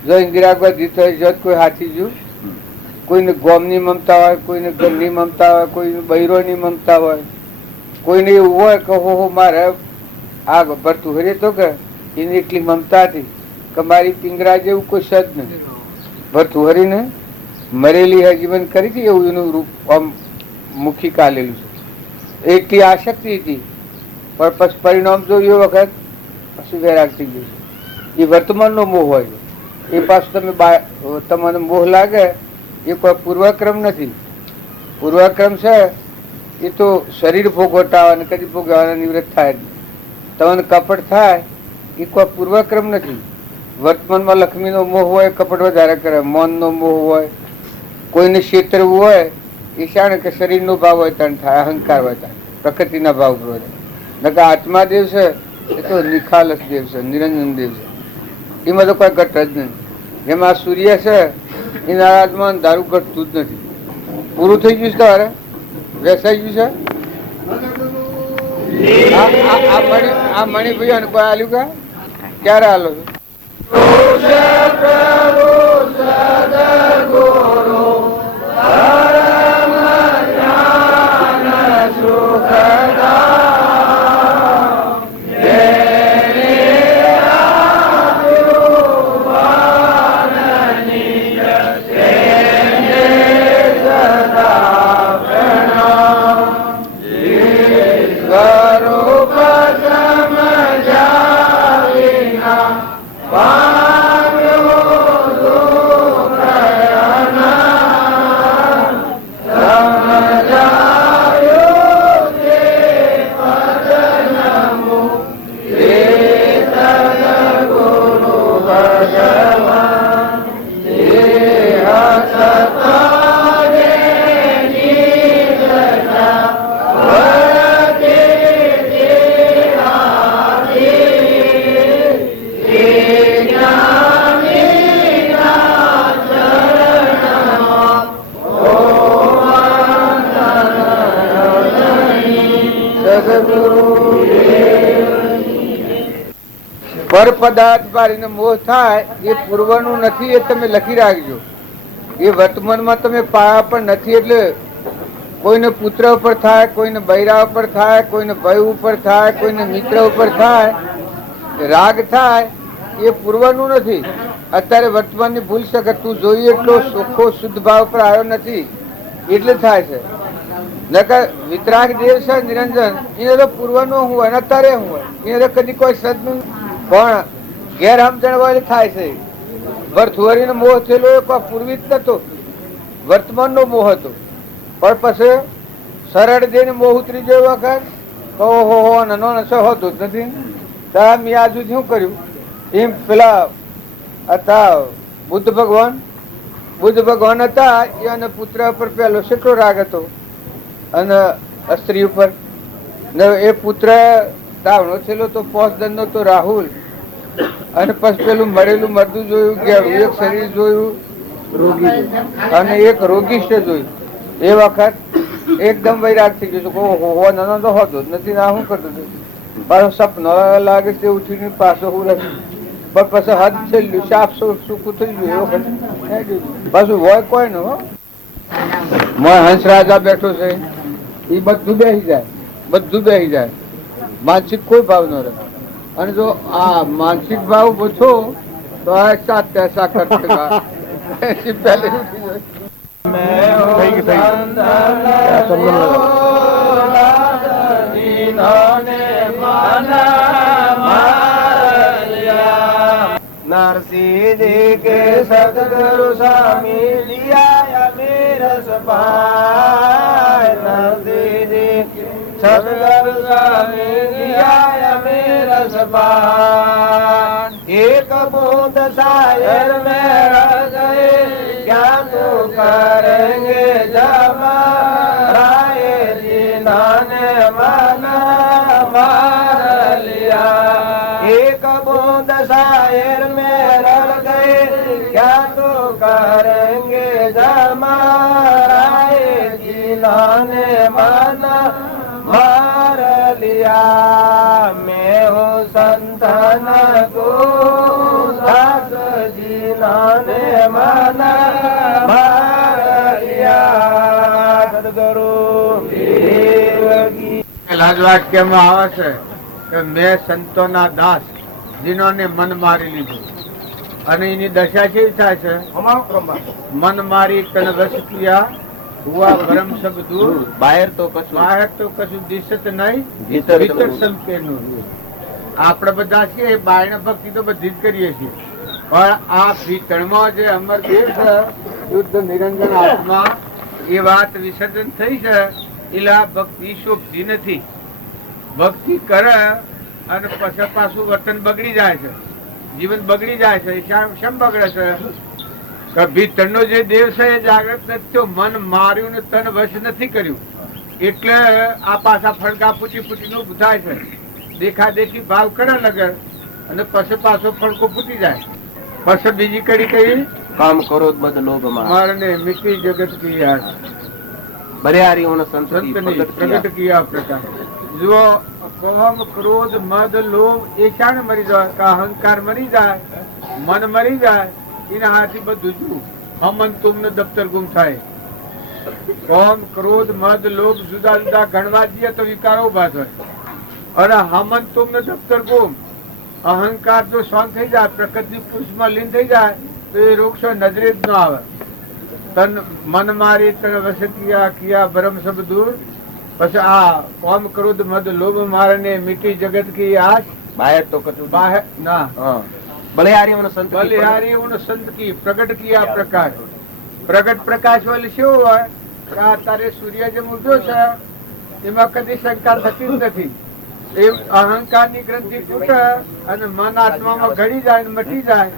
જો ઇન્દિરા જીત હોય જો કોઈ હાથી જ્યું. કોઈને ગોમની મમતા હોય, કોઈને ઘરની મમતા હોય, કોઈને બૈરોની મમતા હોય, કોઈને એવું હોય કે હો મારે આ ભરતું હરે તો કે એની એટલી મમતા હતી કે મારી પિંગરા જેવું કોઈ સદ નથી. ભરતું હરીને મરેલી હજીવન કરી હતી એવું એનું રૂપ આમ મુખી કાલેલું છે. એટલી આસક્તિ હતી પણ પછી પરિણામ જોયું વખત પછી વૈરાગ થઈ ગયું. એ વર્તમાનનો મોહ હોય. એ પાછું તમને મોહ લાગે એ કોઈ પૂર્વક્રમ નથી. પૂર્વક્રમ છે એ તો શરીર ભોગવટાવા ને કદી ભોગવવાના નિવૃત્ત થાય. તમને કપટ થાય એ કોઈ પૂર્વક્રમ નથી. વર્તમાનમાં લક્ષ્મીનો મોહ હોય, કપટ વધારે કરે. મૌનનો મોહ હોય, કોઈને છેતરવું હોય એ શાણે કે શરીરનો ભાવ હોય ત્યાં થાય, અહંકાર હોય ત્યાં, પ્રકૃતિના ભાવ પર હોય. નકા આત્માદેવ છે એ તો નિખાલસ દેવ છે, નિરંજન દેવ છે. એમાં તો કોઈ ઘટ જ નહીં. જેમાં સૂર્ય છે એના આત્મા દારૂ ઘટતું જ નથી. પૂરું થઈ ગયું છે તમારે, વેસાઈ ગયું છે. આ મણિભાઈ કોઈ આલ્યું કા ક્યારે આલો છો? પર પદાર્થ પારીને મોહ થાય એ પૂર્વનું નથી. એ તમે લખી રાખજો. એ વર્તમાનમાં તમે પાયા પણ નથી. એટલે કોઈને પુત્ર ઉપર થાય, કોઈને બૈરા ઉપર થાય, કોઈને ભાઈ ઉપર થાય, કોઈને મિત્ર ઉપર થાય, રાગ થાય એ પૂર્વનું નથી. અત્યારે વર્તમાનની ભૂલ છે કે તું જોઈએ એટલો ચોખ્ખો શુદ્ધ ભાવ પર આવ્યો નથી એટલે થાય છે. નકર વિતરાગ દેવ છે નિરંજન એને તો પૂર્વનો હું હોય ને અત્યારે હું હોય એને તો કદી કોઈ સદનું પણ ગેર સમજણ હોય થાય છે. વર્થવરીનો મોહ થયેલો એ કોઈ પૂર્વી જ નતો, વર્તમાનનો મોહ હતો. પણ પછી સરળ દઈને મોહ ઉતરી ગયો વખત ઓહો નાનો નશો હોતો જ નથી. મેં આજુ શું કર્યું એમ પેલા હતા બુદ્ધ ભગવાન હતા અને પુત્ર પર પેલો કેટલો રાગ હતો અને સ્ત્રી ઉપર. એ પુત્ર દાવણો થયેલો તો 5 દંડનો તો રાહુલ, અને પછી પેલું મરેલું મરદું જોયું, ગેડું એક શરીર જોયું રોગી અને એક રોગીષ્ટ જોયું. એ વખત એકદમ વૈરાગ થઈ ગયો. ઓહો નાનો તો હોતો જ નથી. ના શું કરતો પાછો સપનો લાગે છે ઉઠીને પાછો હું નથી. પણ પછી હદ છેલ્લું સાફ સુખું થઈ ગયું. પાછું હોય કોઈ ને હંસ રાજા બેઠો છે એ બધું બેસી જાય, માનસિક કોઈ ભાવ ન રહે. અને જો આ માનસિક ભાવ ઓછો તો આ સાકર नरसिंह जी के सतगुरु स्वामी लिया मेरा सपाय, नरसिंह जी सतगुरु स्वामी लिया मेरा सपाय। एक बूंद सायर में रह गए क्या तो करेंगे जमा, राय जिन्होंने मना मार लिया। एक बूंद सायर में रह गए क्या तो करेंगे जमा, राय जिन्होंने मना मार लिया। मैं हूँ संतन को दास जिन्होंने मना मार लिया। सदगुरु देव की વાક્યમાં આવે છે કે મેં સંતોના દાસ जिन्होंने मन मारी लीधो અને એની દશા કેવી થાય છે? મન મારી તન વશ કિયા હુઆ પરમ સબ દૂર, બહાર તો કશું દિશત નહીં ભીતર સંકેનું. આપણે બધા છીએ બાયણ ભક્તિ તો બધી જ કરીએ છીએ, પણ આ ભીતરમાં જે અમરદેવ છે શુદ્ધ નિરંજન આત્મા એ વાત વિસર્જન થઈ છે એટલે આ ભક્તિ શોભતી નથી. ભક્તિ કરે અને પછી પાછું વર્તન બગડી જાય છે, જીવન બગડી જાય છે. શેમ બગડે છે? ભીતરનો જે દેવ છે એ જાગૃત નથી થયો, મન માર્યું ને તન વશ નથી કર્યું, એટલે આ પાછા ફડકા ફૂટીનું ઉભું થાય છે. દેખાદેખી ભાવ કરે લગર અને પછી પાછો ફડકો ફૂટી જાય. પછી બીજી કડી કઈ काम करो बद लोभ મારને મિટી જગત કી યાદ बरियारी સંતની પ્રગટ કિયા પ્રકાર. જો કોમ ક્રોધ મદ લોભ એ શાને મરી જાય કે અહંકાર મરી જાય, મન મરી જાય, એના હાથી બધું જુઓ. હમન તુમને દફતર ગુમ થાય. કોમ ક્રોધ મદ લોભ જુદા જુદા ગણવા જઈએ તો વિકારો ઉભા થાય. અને હમન તુમને દફતર ગુમ, અહંકાર જો શાંત થઈ જાય, પ્રકૃતિ પુરુષમાં લીન થઈ જાય તો એ રોગશો નજરે જ ન આવે. તન મન મારી તન વશ કિયા ભરમ સબ દૂર. પછી આ કોમ ક્રોધ મદ લોભ મારને મીઠી જગત કી આશ, बाहर तो कछु બાહે ના बलिहारी संत બલિહારી સંત કી પ્રગટ કિયા પ્રકાશ. પ્રગટ પ્રકાશ વાળી શું હોય કે આ તારે સૂર્ય જે ઉગ્યો છે એમાં કદી શંકા થતી જ નથી. એ અહંકાર ની ગ્રંથિ તૂટે અને મન આત્મામાં ઘડી જાય ને મટી જાય.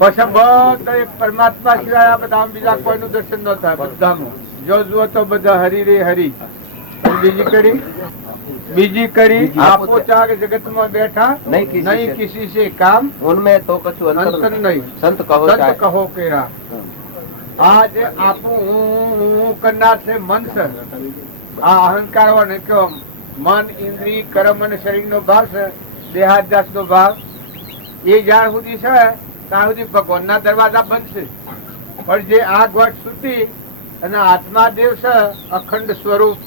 પછી બધા પરમાત્મા સિવાય આ બધા બીજા કોઈનું દર્શન ન થાય. બધામાં જો જુઓ તો બધા હરી રે હરી. બીજી કડી આપો ચાક જગત માં બેઠા નહીં કિસી સે કામ, उनमें तो कछु અંતર નહીં संत कहो સંત કહો કેરા. આ જે આપું હું કરનાર છે મન છે. આ અહંકાર હોય કે મન ઇન્દ્રિય કર્મ અને શરીર નો ભાવ છે, દેહાદ્યાસ નો ભાવ, એ જ્યાં સુધી છે ત્યાં સુધી ભગવાન ના દરવાજા બંધ છે. પણ જે આ ગોઠ સુધી અને આત્મા દેવ છે અખંડ સ્વરૂપ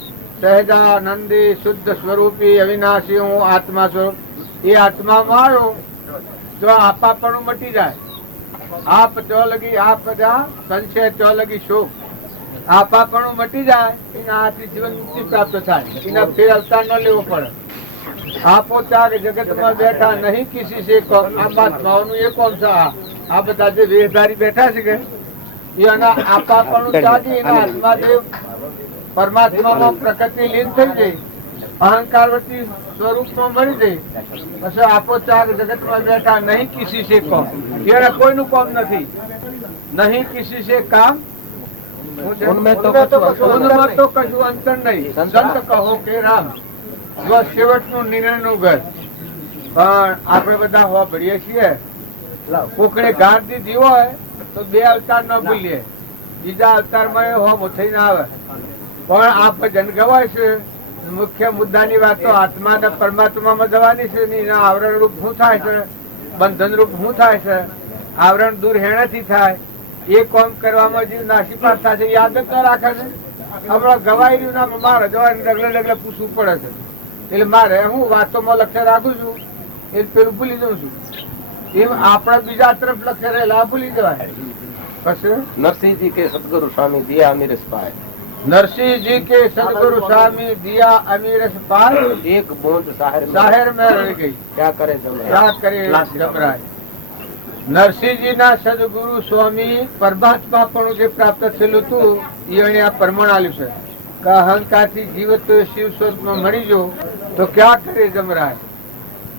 સહેજાનંદી શુદ્ધ સ્વરૂપી અવિનાશી હું આત્મા સ્વરૂપ, એ આત્મામાં આવ્યો તો આપાપણું મટી જાય. આપ ચોલગી આપ જા સંશય ચોલગી શોક આપાપણું મટી જાય એના હાથથી જીવન મુક્તિ પ્રાપ્ત થાય એના ફેર અવતાર ન લેવો પડે આપો ત્યાગ જગતમાં બેઠા નહીં કિસી સે કોમ આ બાત ભાવનું એ કોમ છે આ બધા જે વેશધારી બેઠા છે કે એના આપાપણું ત્યાગી એના આત્માદેવ પરમાત્મામાં પ્રકૃતિ લીન થઈ જાય અહંકાર વતી સ્વરૂપમાં મળી જાય પછી આપો ત્યાગ જગતમાં બેઠા નહીં કિસી સે કોમ એને કોઈનું કોમ નથી નહીં કિસી સે કામ ઉનमें तो કશું અંતર નહીં સંત કહો કે રામ જો સેવકનું નિર્ણયનું ઘર પણ આપણે બધા વાપરીએ છીએ કોકડે ગાંઠ દીધી હોય તો બે અવતાર ન ભૂલીએ બીજા અવતારમાં એ હોમ થઈને આવે પણ આ ભજન ગવાય છે મુખ્ય મુદ્દાની વાત તો આત્મા અને પરમાત્મામાં જવાની છે ને એના આવરણ રૂપ શું થાય છે બંધન રૂપ શું થાય છે આવરણ દૂર હેણાથી થાય એ કામ કરવામાં જીવ નાસીપાસ થાય છે યાદ જ ન રાખે છે હમણાં ગવાઈ રહ્યું ના મારે જવાને ડગલે ડગલે પૂછવું પડે છે એટલે મારે હું વાતોમાં લક્ષ્ય રાખું છું એ પેલું ભૂલી જાઉં છું એમ આપણા બીજા તરફ લક્ષ્ય રહેલા ભૂલી જવાય પછી नरसिंह जी के सतगुरु स्वामी दिया अमीरस पाए नरसिंह जी के सदगुरु स्वामी दिया अमीरस पार एक बूंद शहर में रह गई क्या करे जमराय क्या करे जमराय નરસિંહજી ના સદગુરુ સ્વામી પરમાત્મા પણ જે પ્રાપ્ત થયેલું હતું એને આ પ્રમાણ આલ્યું છે કે અહંકાર થી જીવત શિવ સ્વરૂપમાં મળી જો તો ક્યાં કરે જમરાય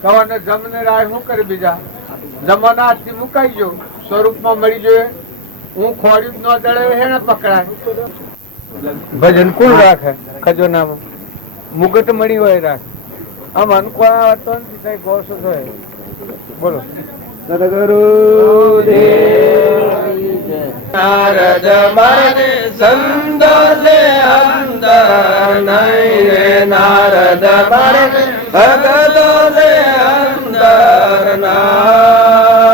કવાને જમને રાય શું કરે બીજા જમવાના હાથથી મુકાઈ જો સ્વરૂપમાં મળી જોઈએ હું ખોડ્યું ન દળે એને પકડાય ભજન કોણ રાખે ખજોનામાં મુગટ મળી હોય રાખ આમ અનુકૂળ હતો નથી કઈ ગોસો થાય બોલો નારદ મને સંતો સે અંદર નહીં રે નારદ મને ભગતો સે અંદર નાય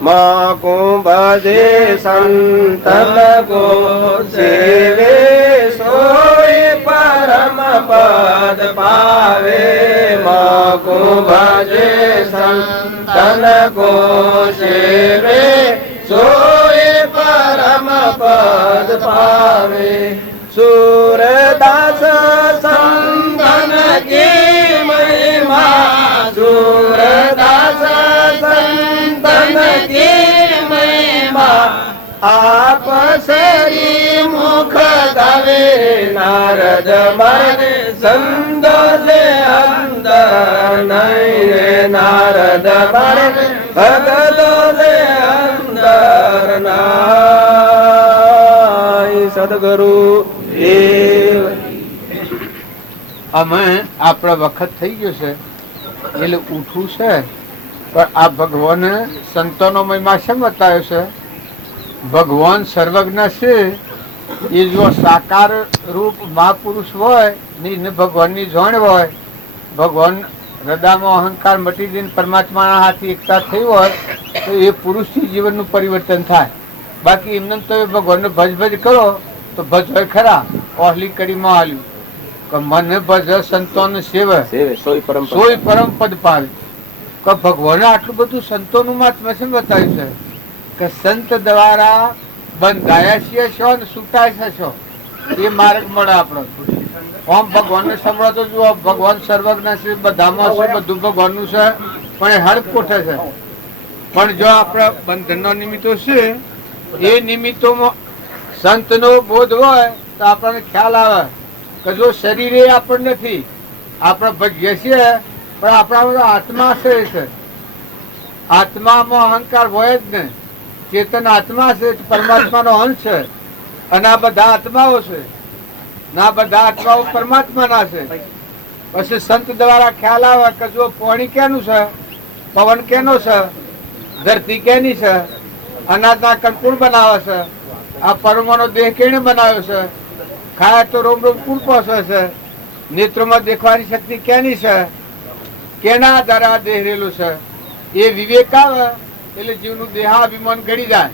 માં કુંભજે સંતન કો સેવે સોય પરમ પદ પાવે માં કુંભજે સંતન કો સેવે સોય પરમ પદ પાવે सूरदास संतन की महिमा सूरदास संतन की महिमा आप सरी मुख गावे नारद मन संदोले अंदर नहीं रे नारद मन भगदोले अंदर नाय सदगुरु અમે આપણા વખત થઈ ગયો છે એટલે ઉઠવું છે પણ આ ભગવાને સંતોનો મહિમા શેમ બતાવ્યો છે ભગવાન સર્વજ્ઞ છે એ જો સાકાર રૂપ મહાપુરુષ હોય ને એને ભગવાનની જાણ હોય ભગવાન હૃદયમાં અહંકાર મટી જઈને પરમાત્માના હાથે એકતા થઈ હોય તો એ પુરુષથી જીવનનું પરિવર્તન થાય બાકી એમને તો ભગવાનને ભજ કરો તો ભજ હોય ખરા ઓહલી કડીમાં હાલ્યું કે મને ભજ સંતોને સેવે સોય પરમ પદ પાવે કે ભગવાને આટલું બધું સંતોનું મહાત્મ્ય છે બતાવ્યું છે કે સંત દ્વારા બંધાયા છીએ છો ને છૂટાય છો એ માર્ગ મળે આપણો આમ ભગવાનને સંભળાતો જુઓ ભગવાન સર્વજ્ઞ છે બધામાં છે બધું ભગવાનનું છે પણ એ હર કોઠે છે પણ જો આપણા બંધનનો નિમિત્તો છે એ નિમિત્તોમાં સંતનો બોધ હોય તો આપણને ખ્યાલ આવે કે જો શરીર એ આપણને નથી આપણે ભજીએ છીએ પણ આપણા આત્મા છે આત્મામાં અહંકાર હોય જ ને ચેતન આત્મા છે પરમાત્માનો અંશ છે અને આ બધા આત્માઓ છે ના બધા આત્માઓ પરમાત્માના છે પછી સંત દ્વારા ખ્યાલ આવે કે જો પાણી કેનું છે પવન કેનો છે ધરતી કેની છે અનાજના કંકુળ બનાવે છે આ પરમાનો દેહ કેને બનાવ્યો છે ખાય તો રોમ રોમ કુળ પહોંચે છે નેત્રોમાં દેખવાની શક્તિ કેની છે કેના આધારે આ દેહ રહેલું છે એ વિવેક આવે એટલે જીવનું દેહાભિમાન ઘડી જાય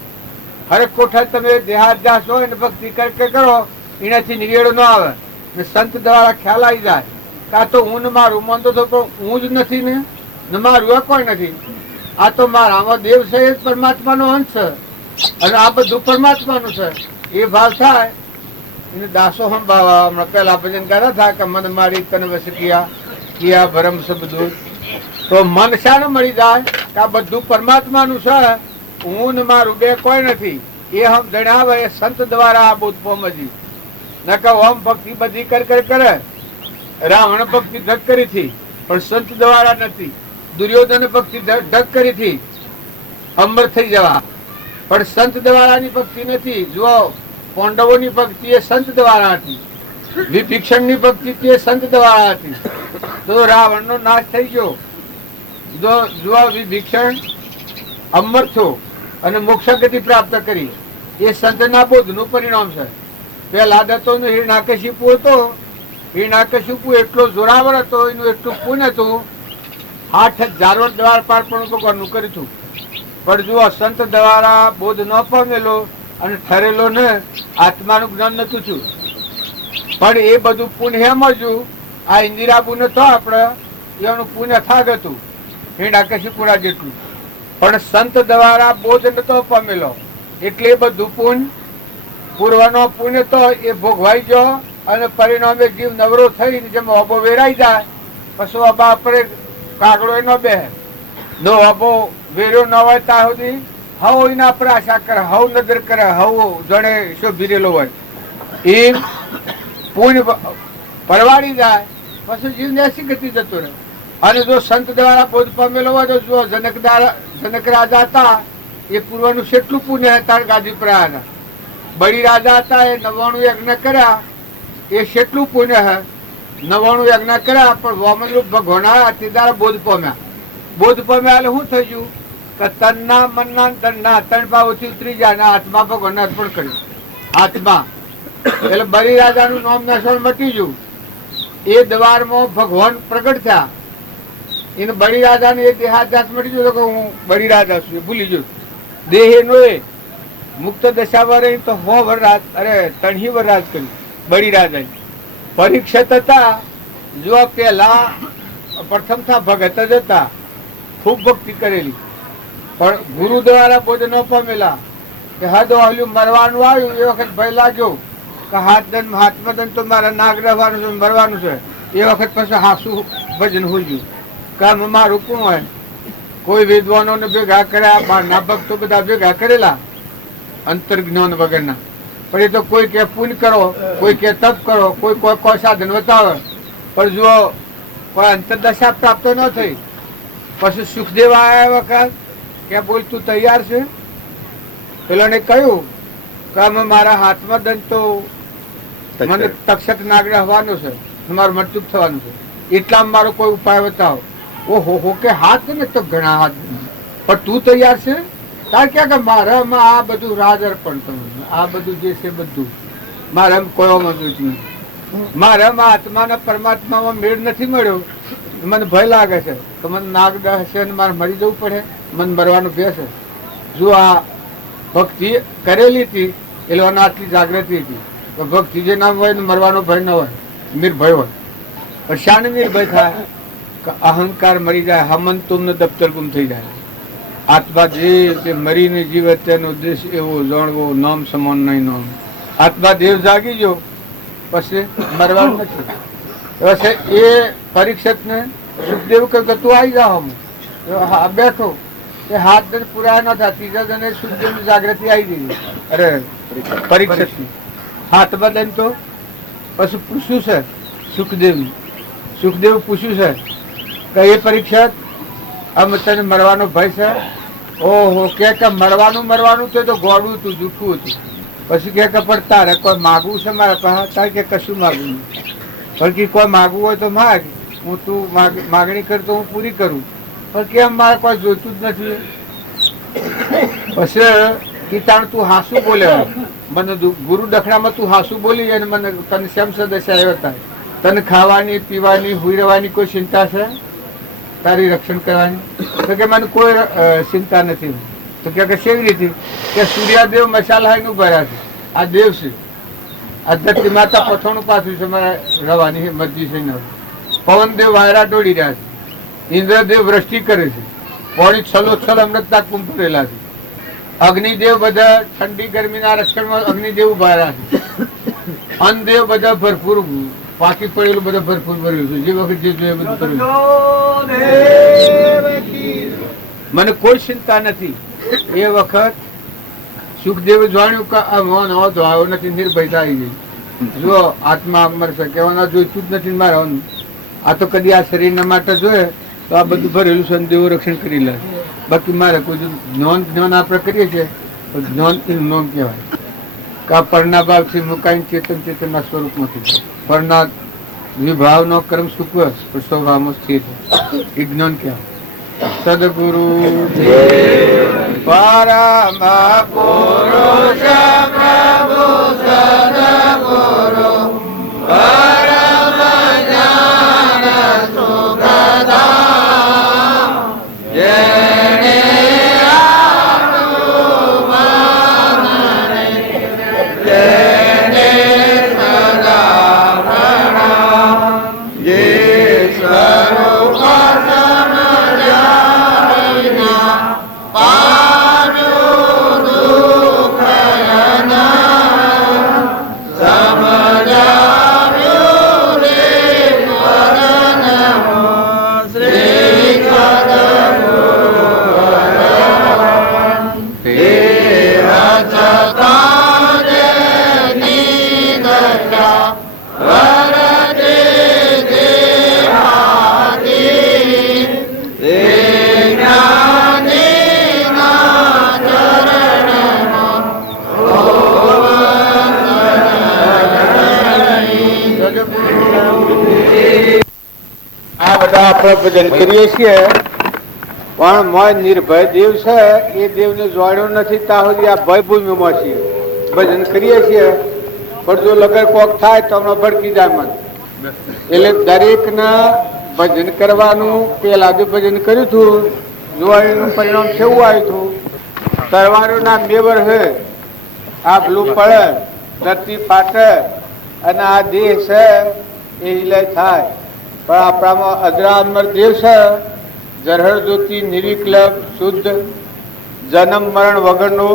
હરેક કોઠા તમે દેહાધ્યાસ હોય ને ભક્તિ કરો એનાથી નિવેડો ન આવે ને સંત દ્વારા ખ્યાલ આવી જાય કાં તો હું ને મારું માનતો હતો પણ હું જ નથી ને મારું કોઈ નથી આ તો મારામાં દેવ છે એ પરમાત્માનો અંશ છે અને આ બધું પરમાત્માનું છે એ ભાવ થાય એને દાસો સંભાળવા. હમણાં પેલા ભજન ગાતા હતા કે મન મારી તન વશ કિયા ભરમ શબ્દો. તો મન શાને મળી જાય કે આ બધું પરમાત્માનું છે, હું ને મારું બે કોઈ નથી. એ હમ જણાવે એ સંત દ્વારા આ બોધ પહોંચી. ન કે ઓમ ભક્તિ બધી કરે રાવણ ભક્તિ ધક કરી હતી પણ સંત દ્વારા નથી. દુર્યોધન ભક્તિ ધક કરી હતી અમર થઈ જવા પણ સંત દ્વારાની ભક્તિ નથી. જો પાંડવોની ભક્તિ એ સંત દ્વારા હતી, વિભીષણની ભક્તિ એ સંત દ્વારા હતી. તો રાવણનો નાશ થઈ ગયો. જો વિભીષણ અમર થયો અને મોક્ષ ગતિ પ્રાપ્ત કરી, એ સંતના બોધનું પરિણામ છે. પેલા દત્તો હિરણાકશિપુ હતો. હિરણાકશિપુ એટલો જોરાવર હતો, એનું એટલું પુણ્ય હતું, 8,000 વર્ષ દ્વારપાળ પણ ભગવાનનું કર્યું હતું. પણ જો સંત દ્વારા બોધ ન પામેલો અને ઠરેલો ને આત્માનું જ્ઞાન નતું થયું. પણ એ બધું પુણ્ય મળ્યું. આ ઇન્દિરાબુ ને તો આપણે એનું પુણ્ય થાગ હતું હિરણાકશિપુરા જેટલું. પણ સંત દ્વારા બોધ નતો પામેલો એટલે એ બધું પુણ્ય પૂર્વનો પુણ્ય તો એ ભોગવાઈ ગયો અને પરિણામે જીવ નવરો થઈ જેમ અબો વેરાઈ જાય પછી અબા પર કાગડો ન બે નો અબો વેર્યો ન હોય ત્યાં સુધી હવ એના પર આશા કરે, હવ નજર કરે, હવ જણે શોભી રહેલો હોય એ પુણ્ય પરવાડી જાય પછી જીવ નેસી ગતિ જતો રહે. અને જો સંત દ્વારા બોધ પામેલો હોય તો જો જનક રાજા હતા એ પૂર્વનું કેટલું પુણ્ય હતા ગાદી પર આવ્યા. બળી રાજા હતા એ 99 યજ્ઞ કર્યા, એ કેટલું પુણ્ય હે. 99 યજ્ઞ કર્યા પણ વામનરૂપ ભગવાન આવ્યા તે દ્વારા બોધ પામ્યા. બોધ પામ્યા એટલે શું થઈ ગયું કે તનના મનના તનના 3 ભાવોથી ઉતરી જાય અને આત્મા ભગવાનને અર્પણ કર્યું. આત્મા એટલે બળી રાજાનું નામ નાસણ મટી ગયું. એ દ્વારમાં ભગવાન પ્રગટ થયા. એને બળી રાજાને એ દેહાદ્યાસ મટી ગયો કે હું બળી રાજા છું, એ ભૂલી ગયો. દેહ એનો એ મુક્ત દશા વરે તો 100 વરરાજ અરે 3 વરરાજ કર્યું બળી રાજા. પરીક્ષિત હતા જો પેલા પ્રથમ થા ભગત જ હતા, ખૂબ ભક્તિ કરેલી પણ ગુરુ દ્વારા બોધ ન પામેલા. કે હદો હલ્યું મરવાનું આવ્યું એ વખત ભય લાગ્યો કે હાથમાં તો મારા નાગ રહેવાનું છે, મરવાનું છે. એ વખત પછી હાસુ ભજન હોય ગયું કામ મારું કોણ હોય. કોઈ વિદ્વાનોને ભેગા કર્યા, બહારના ભક્તો બધા ભેગા કરેલા અંતર્જ્ઞાન વગરના. પણ એ તો કોઈ કે પુણ્ય કરો, કોઈ કે તપ કરો, કોઈ સાધન બતાવે પણ જો કોઈ અંતરદશા પ્રાપ્ત ન થઈ. પછી સુખદેવ આવ્યા વખત કે બોલ તું તૈયાર છે? પેલાને કહ્યું કે અમે મારા હાથમાં દંડ તો મને તક્ષક નાગ રહેવાનું છે, મારું મૃત્યુ થવાનું છે, એટલામાં મારો કોઈ ઉપાય બતાવો. ઓહો કે હાથ ને તો ઘણા હાથ, પણ તું તૈયાર છે? તાર ક્યાં કે મારામાં આ બધું રાજ અર્પણ કરવું, આ બધું જે છે બધું મારામાં કોઈ મદદ નહીં. મારામાં આત્માના પરમાત્મામાં મેળ નથી મળ્યો. મને ભય લાગે છે કે મને નાગ હશે ને મારે મરી જવું પડે, મને મરવાનું ભય છે. જો આ ભક્તિ કરેલી હતી એ લોકોને આટલી જાગૃતિ હતી કે ભક્તિ જે નામ હોય ને મરવાનો ભય ન હોય, નિર્ભય હોય. પણ શાને નિર્ભય થાય કે અહંકાર મરી જાય, હમન તુમને દફતર ગુમ થઈ જાય. આત્મા જે મરીને જીવે તેનો ઉદ્દેશ એવો જાણવો, નામ સમાન નહીં નામ. આત્મા દેવ જાગી ગયો પછી મરવાનું નથી. પછી એ પરીક્ષિતને સુખદેવ કહ્યું કે તું આવી જાઓ. હા બેઠો એ હાથ દન પૂરા ન થયા, ત્રીજા જણે સુખદેવની જાગૃતિ આવી ગઈ. અરે પરીક્ષિતની હાથ બદન તો પછી પૂછ્યું છે સુખદેવ પૂછ્યું છે કે એ પરીક્ષિત આમ તને મરવાનો ભય છે? ઓહો કે મરવાનું તો ગોળું હતું, જૂઠું હતું. પછી કે પણ તારે કોઈ માગવું છે મારા પાસે? તારે કે કશું માગવું નહીં. પણ કોઈ માગવું હોય તો માગ, હું તું માગણી કરતો હું પૂરી કરું. પણ કેમ મારે કોઈ જોઈતું જ નથી? પછી કીતાણ તું હાસું બોલે, મને ગુરુ દખડામાં તું હાસું બોલી અને મને તને શેમ સદસ્ય આવ્યો થાય. તને ખાવાની પીવાની હુઈ રહેવાની કોઈ ચિંતા છે? તારી રક્ષણ કરવાની? તો કે મને કોઈ ચિંતા નથી. તો કે કેવી રીતે? કે સૂર્યાદેવ મસાલા ભર્યા છે, આ દેવ છે. આ ધરતી માતા પથોણું પાછું છે મારા રવાની મરજી છે. પવનદેવ વાયરા દોડી રહ્યા છે, ઇન્દ્રદેવ વૃષ્ટિ કરે છે, પોળી છલોછલ અમૃતના કુંભ ભરેલા છે. અગ્નિદેવ બધા ઠંડી ગરમીના રક્ષણમાં અગ્નિદેવ ઉભા રહ્યા છે. અન્નદેવ બધા ભરપૂર પાકી પડેલું બધા ભરપૂર ભરેલું છે. જે વખત જે જોઈએ બધું કર્યું. મને કોઈ ચિંતા નથી. એ વખત સુખદેવ જાણ્યું કે આ મોન હોતો આવ્યો નથી, નિર્ભયતા આવી ગઈ. જો આત્મા મરશે કહેવાના જોઈતું જ નથી મારવાનું. આ તો કદી આ શરીરના માટે જોઈએ તો આ બધું ભરેલું છે, દેવો રક્ષણ કરી લે. બાકી મારે કોઈ જ્ઞાન આપણે કરીએ છીએ તો જ્ઞાનથી નોમ કહેવાય કે આ પરના ભાવથી મુકાઈ ચેતન ચેતનના સ્વરૂપમાંથી પરના વિભાવનો કર્મ સુકવ પણ સ્વભાવમાં સ્થિર એ જ્ઞાન કહેવાય. સદગુરુ પરમ પુરુષ પ્રભુ સદગુરુ પરમ જ્ઞાન સુખદામ જેણે આટલું માનને તેને સદા પ્રણામ. જે સ્વરૂપ આપણે ભજન કરીએ છીએ પણ મોય નિર્ભય દેવ છે એ દેવને જોડ્યો નથી ત્યાં સુધી આ ભય ભૂમિમાં છીએ. ભજન કરીએ છીએ પણ જો લગર કોક થાય તો હમણાં ભડકી જાય મન. એટલે દરેકના ભજન કરવાનું પેલા જે ભજન કર્યું હતું જોવાનું પરિણામ કેવું આવ્યું હતું. તહેવારોના મેવર હે આ ભલું પડે ધરતી ફાટે અને આ દેહ છે એ હિલય થાય. પણ આપણામાં અજરા અમર દેવ છે, જરહર જ્યોતિ નિર્વિકલ્પ શુદ્ધ જન્મ મરણ વગરનો.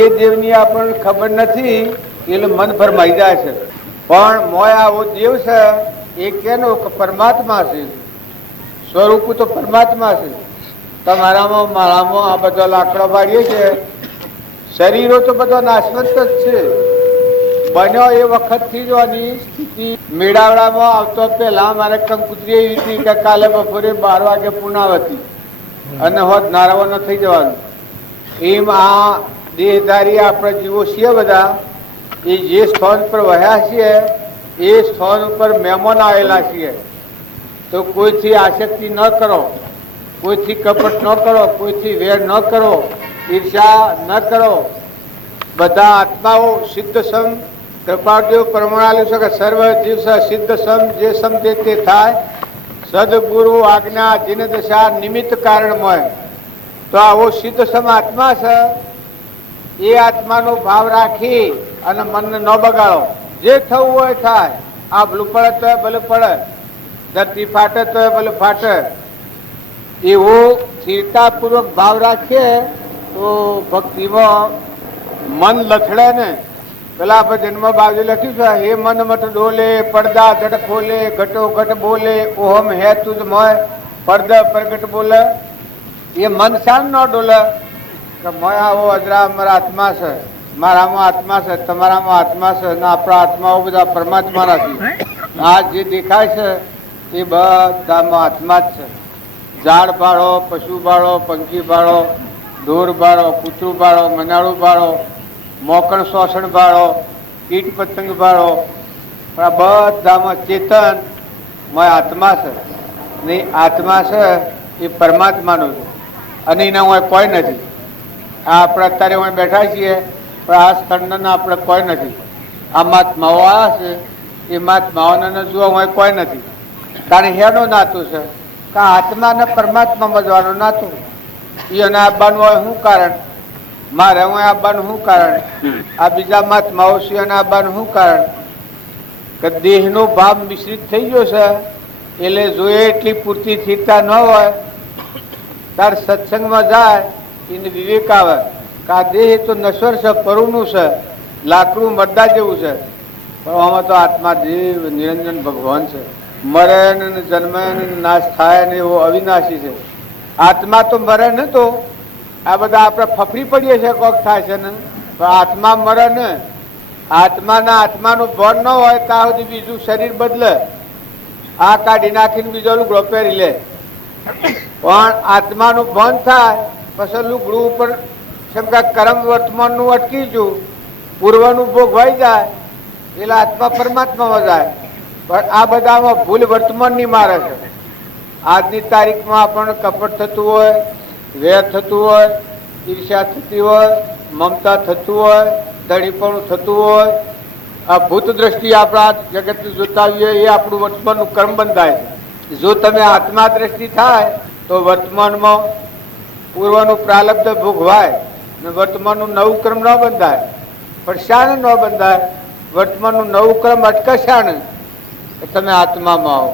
એ દેવની આપણને ખબર નથી એટલે મન ભરમાઈ જાય છે. પણ મોય આવો દેવ છે એ કેનો પરમાત્મા છે, સ્વરૂપ તો પરમાત્મા છે. તમારામાં મારામાં આ બધા લાકડા પાડીએ છે, શરીરો તો બધા નાશવંત જ છે. બન્યો એ વખતથી જ આની સ્થિતિ મેળાવડામાં આવતો પહેલા મારે કંકુતરી એવી હતી કે કાલે બપોરે 12 વાગે પૂર્ણાવતી અને હોત નારાવણ થઈ જવાનું. એમ આ દેહધારી આપણે જીવો છીએ બધા એ જે સ્થાન પર વહ્યા છીએ એ સ્થાન ઉપર મહેમાન આવેલા છીએ. તો કોઈથી આસક્તિ ન કરો, કોઈથી કપટ ન કરો, કોઈથી વેર ન કરો, ઈર્ષા ન કરો. બધા આત્માઓ સિદ્ધ સમ કૃપાદેવ પ્રમાણાલ્યું છે કે સર્વ જીવ સિદ્ધ સમ જે સમજે તે થાય. સદગુરુ આજ્ઞા જીન દશા નિમિત્ત કારણમય. તો આવો સિદ્ધ સમ આત્મા છે એ આત્માનો ભાવ રાખી અને મનને ન બગાડો. જે થવું હોય થાય. આ ભલું પડે તો ભલે પડે, ધરતી ફાટે તો ભલે ફાટે. એવો સ્થિરતાપૂર્વક ભાવ રાખીએ તો ભક્તિમાં મન લથડે ને. પેલા આપણે જન્મ બાજુ લખ્યું છે હે મન મઠ ડોલે પડદા જટ ખોલે ઘટો ઘટ બોલે ઓહમ હે તુજ મોય પડદા પ્રગટ બોલે. એ મન શાન ન ડોલે કે મોય આવો અજરા મારા આત્મા છે, મારામાં આત્મા છે, તમારામાં આત્મા છે ને આપણા આત્માઓ બધા પરમાત્મા નથી. આ જે દેખાય છે એ બધામાં આત્મા જ છે. ઝાડ બાળો, પશુ બાળો, પંખી બાળો, ઢોર બાળો, કૂતરું બાળો, મનાળું બાળો, મોકણ શોષણ બાળો, કીટ પતંગ બાળો, પણ આ બધામાં ચેતન મય આત્મા છે. ને આત્મા છે એ પરમાત્માનો છે અને એના હું કોઈ નથી. આ આપણે અત્યારે હું બેઠા છીએ પણ આ સ્કંદના આપણે કોઈ નથી. આ મહાત્માઓ આવ્યા છે એ મહાત્માઓને જોવા હું કોઈ નથી. કારણ હેનો નાતું છે કે આત્મા ને પરમાત્મામાં જવાનું નાતું. એને આવવાનું હોય શું કારણ? મારે હું આવવાનું શું કારણ? આ બીજા મહાત્માઓ છે એને આવવાનું શું કારણ? કે દેહનો ભાવ મિશ્રિત થઈ ગયો છે એટલે જોઈએ એટલી પૂરતી સ્થિરતા ન હોય તાર સત્સંગમાં જાય એને વિવેક આવે કે આ દેહ તો નશ્વર છે, પરુનું છે, લાકડું મરદા જેવું છે, પણ આમાં તો આત્મા દેવ નિરંજન ભગવાન છે. મરે ને જન્મે ને નાશ થાય ને એવો અવિનાશી છે. આત્મા તો મરે ને, તો આ બધા આપણે ફફડી પડીએ છીએ કોક થાય છે ને, પણ આત્મા મરે ને. આત્માનું ભાન ન હોય ત્યાં સુધી બીજું શરીર બદલે, આ કાઢી નાખીને બીજો લુગડો પહેરી લે. પણ આત્માનું ભાન થાય પછી લુગડું ઉપર કર્મ વર્તમાનનું અટકી ગયું, પૂર્વનું ભોગવાઈ જાય એટલે આત્મા પરમાત્મામાં જાય. પણ આ બધામાં ભૂલ વર્તમાનની મારે છે. આજની તારીખમાં આપણને કપટ થતું હોય, વેર થતું હોય, ઈર્ષ્યા થતી હોય, મમતા થતું હોય, દળીપણું થતું હોય, આ ભૂત દ્રષ્ટિ આપણા જગતને જોતા આવીએ એ આપણું વર્તમાનનું કર્મ બંધાય છે. જો તમે આત્મા દ્રષ્ટિ થાય તો વર્તમાનમાં પૂર્વનું પ્રાલબ્ધ ભોગવાય ને વર્તમાનનું નવું કર્મ ન બંધાય. પણ શાને ન બંધાય? વર્તમાનનું નવું કર્મ અટકશાને તમે આત્મામાં આવો.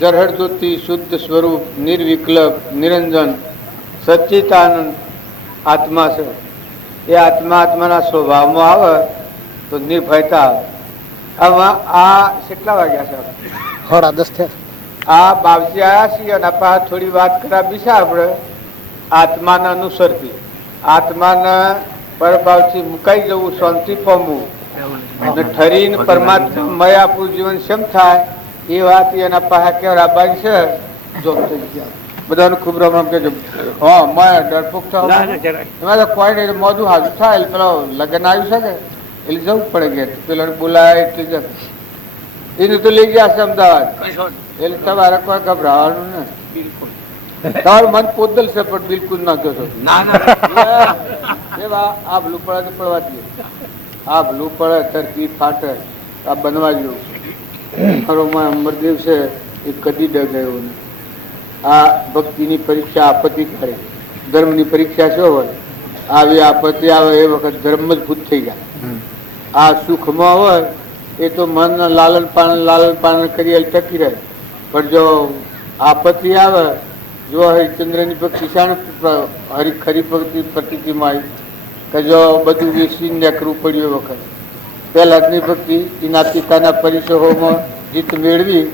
જરહર જ્યોતિ શુદ્ધ સ્વરૂપ નિર્વિકલ્પ નિરંજન સચ્ચિતાનંદ આત્મા છે. એ આત્માના સ્વભાવમાં આવે તો નિર્ભયતા આવે. આમાં આ કેટલા વાગ્યા છે? 10:30 થયા. આ બાવજી આવ્યા છીએ અને આપણે થોડી વાત કરાવી છે. આપણે આત્માના અનુસરથી આત્માના પરભાવથી મુકાઈ જવું, શાંતિ પામવું અને ઠરીને પરમાત્મા આપણું જીવન શેમ થાય એ વાત એના પાસે કહેવાય છે. જો બધાને ખૂબ રામ કહેજો. હા, મેં ડરપોક એમાં તો કોઈ નહીં, મોઢું હાજર થાય એટલે પેલો લગ્ન આવ્યું છે ને એટલે જવું પડે ગયા. પેલો બોલાય એટલે જ એને તો લઈ ગયા છે અમદાવાદ. એટલે તમારે કોઈ ગભરાવાનું ને, તમારું મન પોદલ છે પણ બિલકુલ ના કહો છો. આભલું પડે તો પડવા દઈએ, આભલું પડે તરકી ફાટે આ બનવા જેવું. મારો અમરદેવ છે એ કદી ડર ગયો નહીં. આ ભક્તિની પરીક્ષા આપત્તિ કરે, ધર્મની પરીક્ષા શું હોય? આવી આપત્તિ આવે એ વખત ધર્મ જ ભૂત થઈ જાય. આ સુખમાં હોય એ તો મન લાલન પાલન કરી ટકી રહે. પણ જો આપત્તિ આવે, જો હરિચંદ્રની ભક્તિ શાણ ખરી ભક્તિ પ્રતિમાં આવી કે જો બધું વેસી નીકળવું પડ્યું વખત પહેલાંની ભક્તિ એના પિતાના પરિસરોમાં જીત મેળવી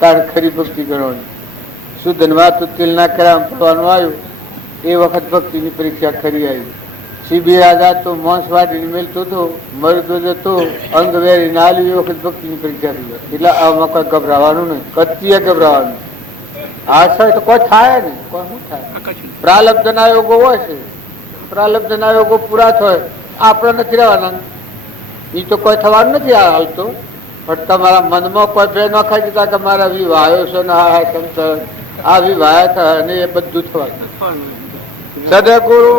તાર ખરી ભક્તિ કરવાની. શુદ્ધનમાં તો તેલના કરામ પડવાનું આવ્યું એ વખત ભક્તિની પરીક્ષા ખરી આવી. સીબી રાજા તો માંસ વાટીને મેલતો હતો, મરતો જતો, અંગ વેરી નાલી એ વખત ભક્તિની પરીક્ષા થઈ જાય. એટલે આમાં કોઈ ગભરાવાનું નહીં, કચ્ચીએ ગભરાવાનું. આ છે તો કોઈ થાય નહીં, કોઈ શું થાય? પ્રાલબ્ધના યોગો હોય છે, પ્રાલબ્ધના યોગો પૂરા થાય, આપણે નથી રહેવાના. એ તો કોઈ થવાનું નથી આ હાલ તો. પણ તમારા મનમાં કોઈ ભે ન ખાઈ દીધા કે મારા વિવાયો છે ને આ વિવાહ થાય ને એ બધું થવાનું. સદગુરુ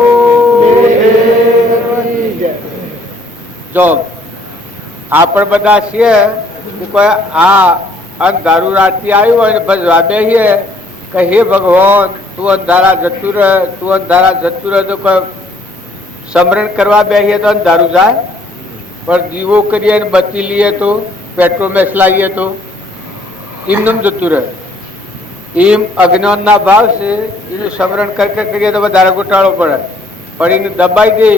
જો આપણે બધા છીએ કોઈ આ દારૂ રાતી આવ્યું હોય ને ભજવા બેસીએ કે હે ભગવાન તું અંધારા જતું રહે, તું અંધારા જતું રહે. તો કોઈ સ્મરણ કરવા બેસીએ તો અંધારું જાય, પણ દીવો કરીએ ને બત્તી લઈએ તો પેટ્રોમેક્સ લાવીએ તો એમનેમ જતું રહે. એમ અજ્ઞાનના ભાવ છે એનું સ્મરણ કરીએ તો વધારે ઘોટાળો પડે. પણ એને દબાઈ દે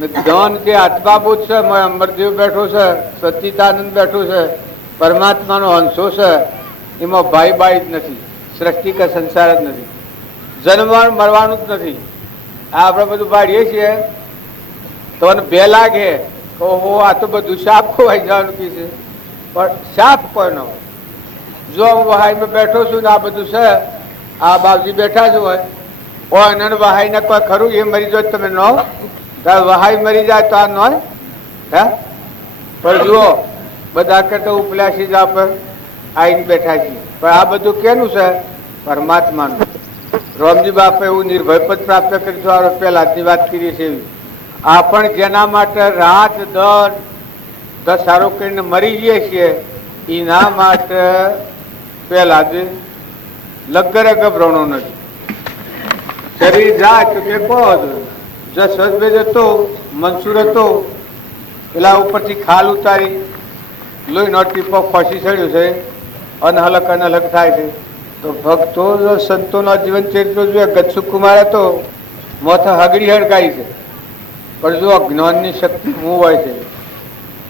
ને ધન જે આત્માબોધ છે, અમરદેવ બેઠો છે, સચ્ચિદાનંદ બેઠો છે, પરમાત્માનો અંશો છે, એમાં ભાઈ બાઈ જ નથી, સૃષ્ટિ કે સંસાર જ નથી, જન્મવાનું મરવાનું જ નથી. આ આપણે બધું પાડીએ છીએ તો બે લાગે ઓહો આ તો બધું સાપ ખોવાઈ જવાનું કી છે, પણ સાપ કોઈ ન હોય. જો હું વહાઈમાં બેઠો છું ને આ બધું છે, આ બાપજી બેઠા જ હોય એને વહાઈને કોઈ ખરું એ મરી જાય તમે ન વહાઈ મરી જાય તો આ ન હોય હે. પણ જુઓ બધા કરતા ઉપલા સીધા પર આવીને બેઠા છીએ, પણ આ બધું કેનું છે? પરમાત્માનું. રામજી બાપે એવું નિર્ભય પદ પ્રાપ્ત કરી પહેલાની વાત કરી છે એવી. આ પણ જેના માટે રાત દર દસારો કરીને મરી જઈએ છીએ એના માટે પહેલા જ લગરે ગભરાણો નથી. શરીર જાય તો કે કહો જસવેદ હતો, મનસુર હતો, પેલા ઉપરથી ખાલ ઉતારી લોહીનો ટીપો ખસી ચડ્યું છે, અનહલક થાય છે. તો ભક્તો સંતોના જીવન ચરિત્ર જોઈએ. ગચ્છુ કુમારે તો મોથે હગડી હડકાઈ છે, પણ જો જ્ઞાનની શક્તિ હું હોય છે.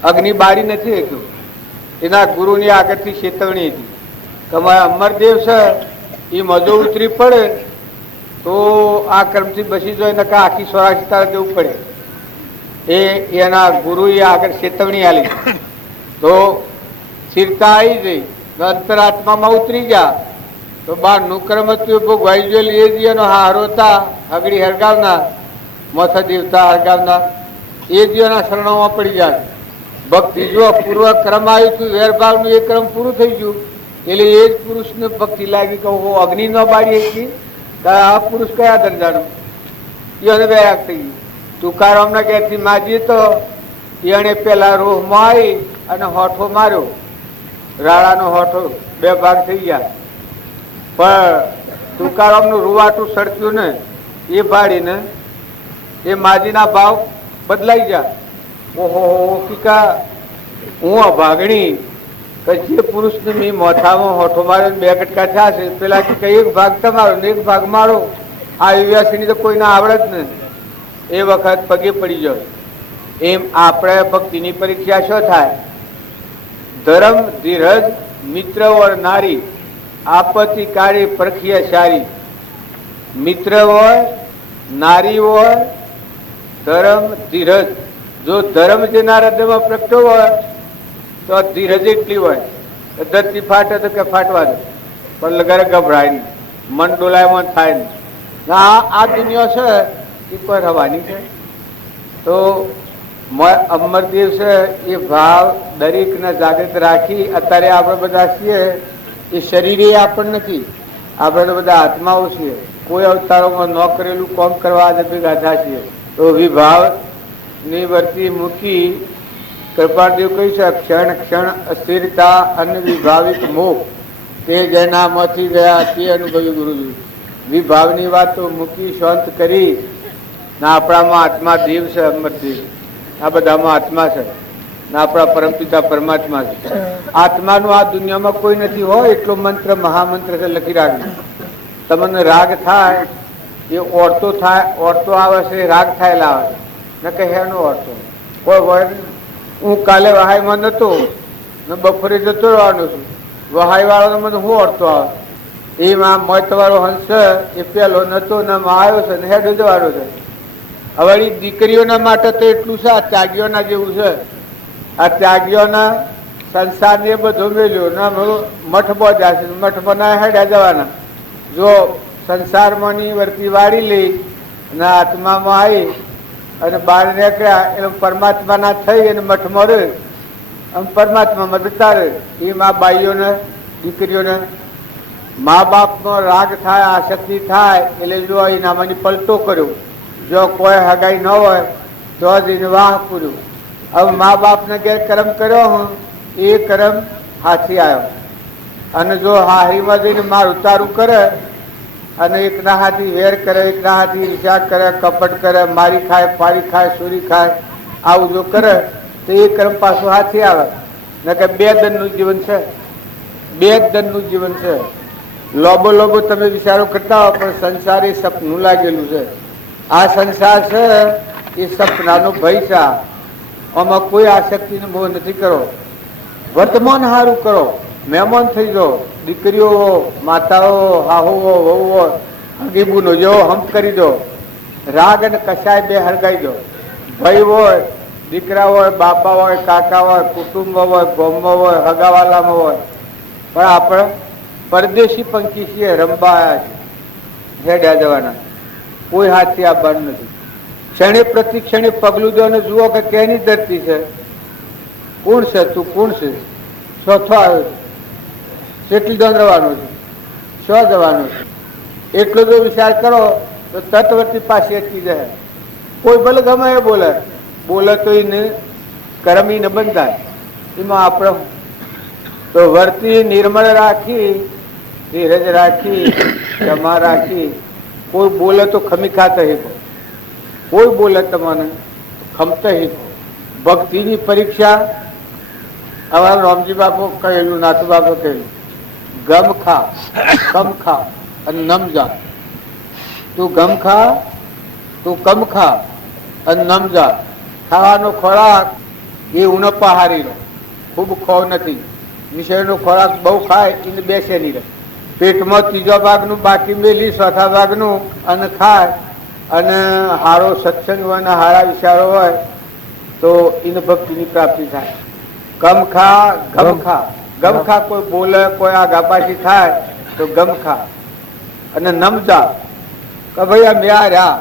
અગ્નિ બાળી નથી શક્યું. એના ગુરુની આગળથી ચેતવણી હતી કે અમારા અમરદેવ છે એ મજો ઉતરી પડે તો આ કર્મથી બસી જાય, ને આખી સ્વરાક્ષી તારે જવું પડે. એના ગુરુએ આગળ ચેતવણી આલી તો સ્થિરતા આવી જઈ, અંતરાત્મામાં ઉતરી ગયા તો બહારનું કર્મ હતું ભોગવાઈ ગયેલું એ જીવનો હારો હતા. હગડી હરગાવનાર, મોથા દેવતા હરગાવનાર એ જીવના શરણોમાં પડી જાય. ભક્તિ જો પૂર્વ ક્રમ આવ્યું હતું, વેરભાવનું એ ક્રમ પૂરું થઈ ગયું એટલે એ જ પુરુષને ભક્તિ લાગી કે હું અગ્નિ ન બાળી હતી, આ પુરુષ કયા દરજાનો? એને વૈરાગ થઈ ગયું. તુકારામના ઘેરથી માજી તો એને પેલા રોહમાં આવી અને હોઠો માર્યો, રાળાનો હોઠો બે ભાગ થઈ ગયા. પણ તુકારામનું રૂવાટું સડક્યું ને એ ભાડીને એ માજીના ભાવ બદલાઈ ગયા. ઓહો ટીકા હું અભાગણી કે જે પુરુષને મેં મોથામાં હોઠો માર્યો બે કટકા થયા છે, પેલા કે એક ભાગ તમારો ને એક ભાગ મારો. આ યુવાસીની તો કોઈને આવડે જ ને. એ વખત પગે પડી જાય. એમ આપણે ભક્તિની પરીક્ષા શું થાય? ધર્મ ધીરજ મિત્ર ઓર નારી આપત્તિ કાળી પ્રખિયા સારી. મિત્ર હોય, નારી હોય, ધર્મ ધીરજ. જો ધર્મ જેના હૃદયમાં પ્રગટો હોય તો ધીરજ એટલી હોય ધરતી ફાટે તો કે ફાટવા દે, પણ લગારે ગભરાય નહીં, મન ડોલાયમાં થાય નહીં. આ દુનિયા છે એ કોઈ રવાની છે. તો અમરદેવ છે એ ભાવ દરેકને જાગૃત રાખી. અત્યારે આપણે બધા છીએ એ શરીરે આપણ નથી, આપણે તો બધા આત્માઓ છીએ. કોઈ અવતારોમાં ન કરેલું કામ કરવા આજે ભેગા થયા છીએ. તો વિભાવ ની વર્તી મૂકી કૃપાદેવ કહી છે ક્ષણ ક્ષણ અસ્થિરતા અને વિભાવિક મોહ તે જેનામાંથી ગયા તે અનુભવી ગુરુજી. વિભાવની વાતો મૂકી શાંત કરી. ના આપણામાં આત્મા દેવ છે, અમરદેવ. આ બધામાં આત્મા છે ને આપણા પરમપિતા પરમાત્મા છે. આત્માનું આ દુનિયામાં કોઈ નથી હોય એટલો મંત્ર મહામંત્ર છે, લખી રાખજો. તમને રાગ થાય એ ઓરતો થાય, ઓરતો આવે છે રાગ થયેલા આવે ને કે હેનો ઓરતો કોઈ હોય. હું કાલે વહાઈમાં નતો ને બપોરે જતો રહેવાનો છું. વહાઈ વાળાનો મને શું ઓરતો આવે? એમાં મતવાળો હંસ એ પેલો નતો ને આવ્યો છે ને હેડો જવાનો છે. હવે દીકરીઓના માટે તો એટલું છે, આ ત્યાગીઓના જેવું છે. આ ત્યાગીઓના સંસારને બધો મેલ્યો ને મઠ બોધ્યા છે, મઠ બનાવ્યા હેડ્યા જવાના. જો સંસારમાંની વર્તી વાળી લઈ અને આત્મામાં આવી અને બહાર નીકળ્યા એટલે પરમાત્માના થઈ અને મઠમાં રહે અને પરમાત્મામાં જતા રહે. એમ આ બાઈઓને દીકરીઓને મા બાપનો રાગ થાય, આસક્તિ થાય એટલે જો એનામાંની પલટો કર્યો. જો કોઈ હગાઈ ન હોય તો જ એને વાહ પૂર્યું. હવે મા બાપને ઘેર કર્મ કર્યો હું એ કર્મ હાથી આવ્યો. અને જો હારીમાં જઈને માર ઉતારું કરે અને એકના હાથી વેર કરે, એકના હાથી ઈર્ષા કરે, કપટ કરે, મારી ખાય, પારી ખાય, ચોરી ખાય, આવું જો કરે તો એ કર્મ પાછું હાથી આવે. ને કે બે દંડનું જીવન છે, બે દંડનું જીવન છે. લોબો લોબો તમે વિચારો કરતા હો પણ સંસાર એ સપનું લાગેલું છે. આ સંસાર છે એ સપનાનો ભય છે. આમાં કોઈ આસક્તિનો મોહ નથી કરો. વર્તમાન સારું કરો, મહેમાન થઈ જાઓ. દીકરીઓ, માતાઓ, હાહુઓ, વહુઓ, હગીબુનો જેવો હમ કરી દો. રાગ અને કશાય બે હળગાઈ દો. ભાઈ હોય, દીકરા હોય, બાપા હોય, કાકા હોય, કુટુંબ હોય, ગોમમાં હોય, હગાવાલામાં હોય. પણ આપણે પરદેશી પંખી છીએ, રંબા આવ્યા છે, હેડ્યા જવાના. કોઈ હાથથી આવવાનું નથી. ક્ષણે પ્રતિ ક્ષણે પગલું દો અને જુઓ કે કેની ધરતી છે, કોણ છે, તું કોણ છે, ચોથો આવ્યો છે, કેટલી દોન રવાનો છે, શું જવાનો છે. એટલો જો વિચાર કરો તો તટવર્તી પાસે અટકી જાય. કોઈ ભલે ગમે એ બોલે, બોલે તો એને કર્મ ને બંધાય. એમાં આપણે તો વર્તી નિર્મળ રાખી, ધીરજ રાખી, ક્ષમા રાખી. કોઈ બોલે તો ખમી ખાતા હીકો, કોઈ બોલે તમને ખમતા હીકો. ભક્તિની પરીક્ષા અમારા રામજી બાપુ કહેલું, નાથુ બાપુ કહેલું ગમ ખા, કમ ખા અને નમ જા. તું ગમ ખા, તું કમ ખા અને નમ જા. ખાવાનો ખોરાક એ ઉણપાહારી રહે, ખૂબ ખોવ નથી. વિષયનો ખોરાક બહુ ખાય એને બેસે નહીં રહે. પેટમાં ત્રીજા ભાગનું બાકી મેલી ચોથા ભાગનું અને ખાય અને હારો સત્સંગ હોય ને હારા વિચારો હોય તો એને ભક્તિની પ્રાપ્તિ થાય. કમ ખા, ગમ ખા. ગમ ખા કોઈ બોલે, કોઈ આગાપાછી થાય તો ગમ ખા. અને નમજા કે ભાઈ આ મેં રહ્યા,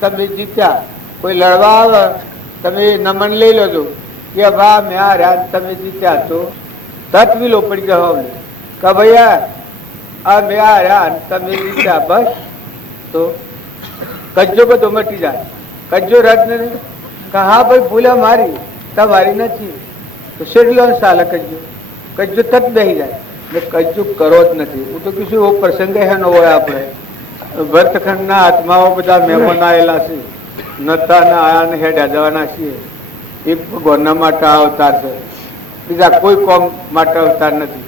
તમે જીત્યા. કોઈ લડવા આવે તમે નમન લઈ લેજો કે વાહ મેં રહ્યા, તમે જીત્યા. તો તત્વીલો પડી ગયો કે ભાઈ આ મેં રહ્યા, તમે જીત્યા. બસ તો કજ્જો બધો મટી જાય. કજ્જો રદ નહીં કે હા ભાઈ ભૂલા મારી, તમારી નથી. તો શેડલો ચાલે કજ્જો. કજ્જો તત બેસી જાય ને કજ્જો કરો જ નથી. હું તો કીધું એવો પ્રસંગ હેનો હોય. આપણે વર્તખંડના આત્માઓ બધા મહેમાન આવેલા છે, નતા ને આયા ને હેડ્યા જવાના છીએ. એક ભગવાનના માટે અવતાર છે, બીજા કોઈ કોમ માટે અવતાર નથી.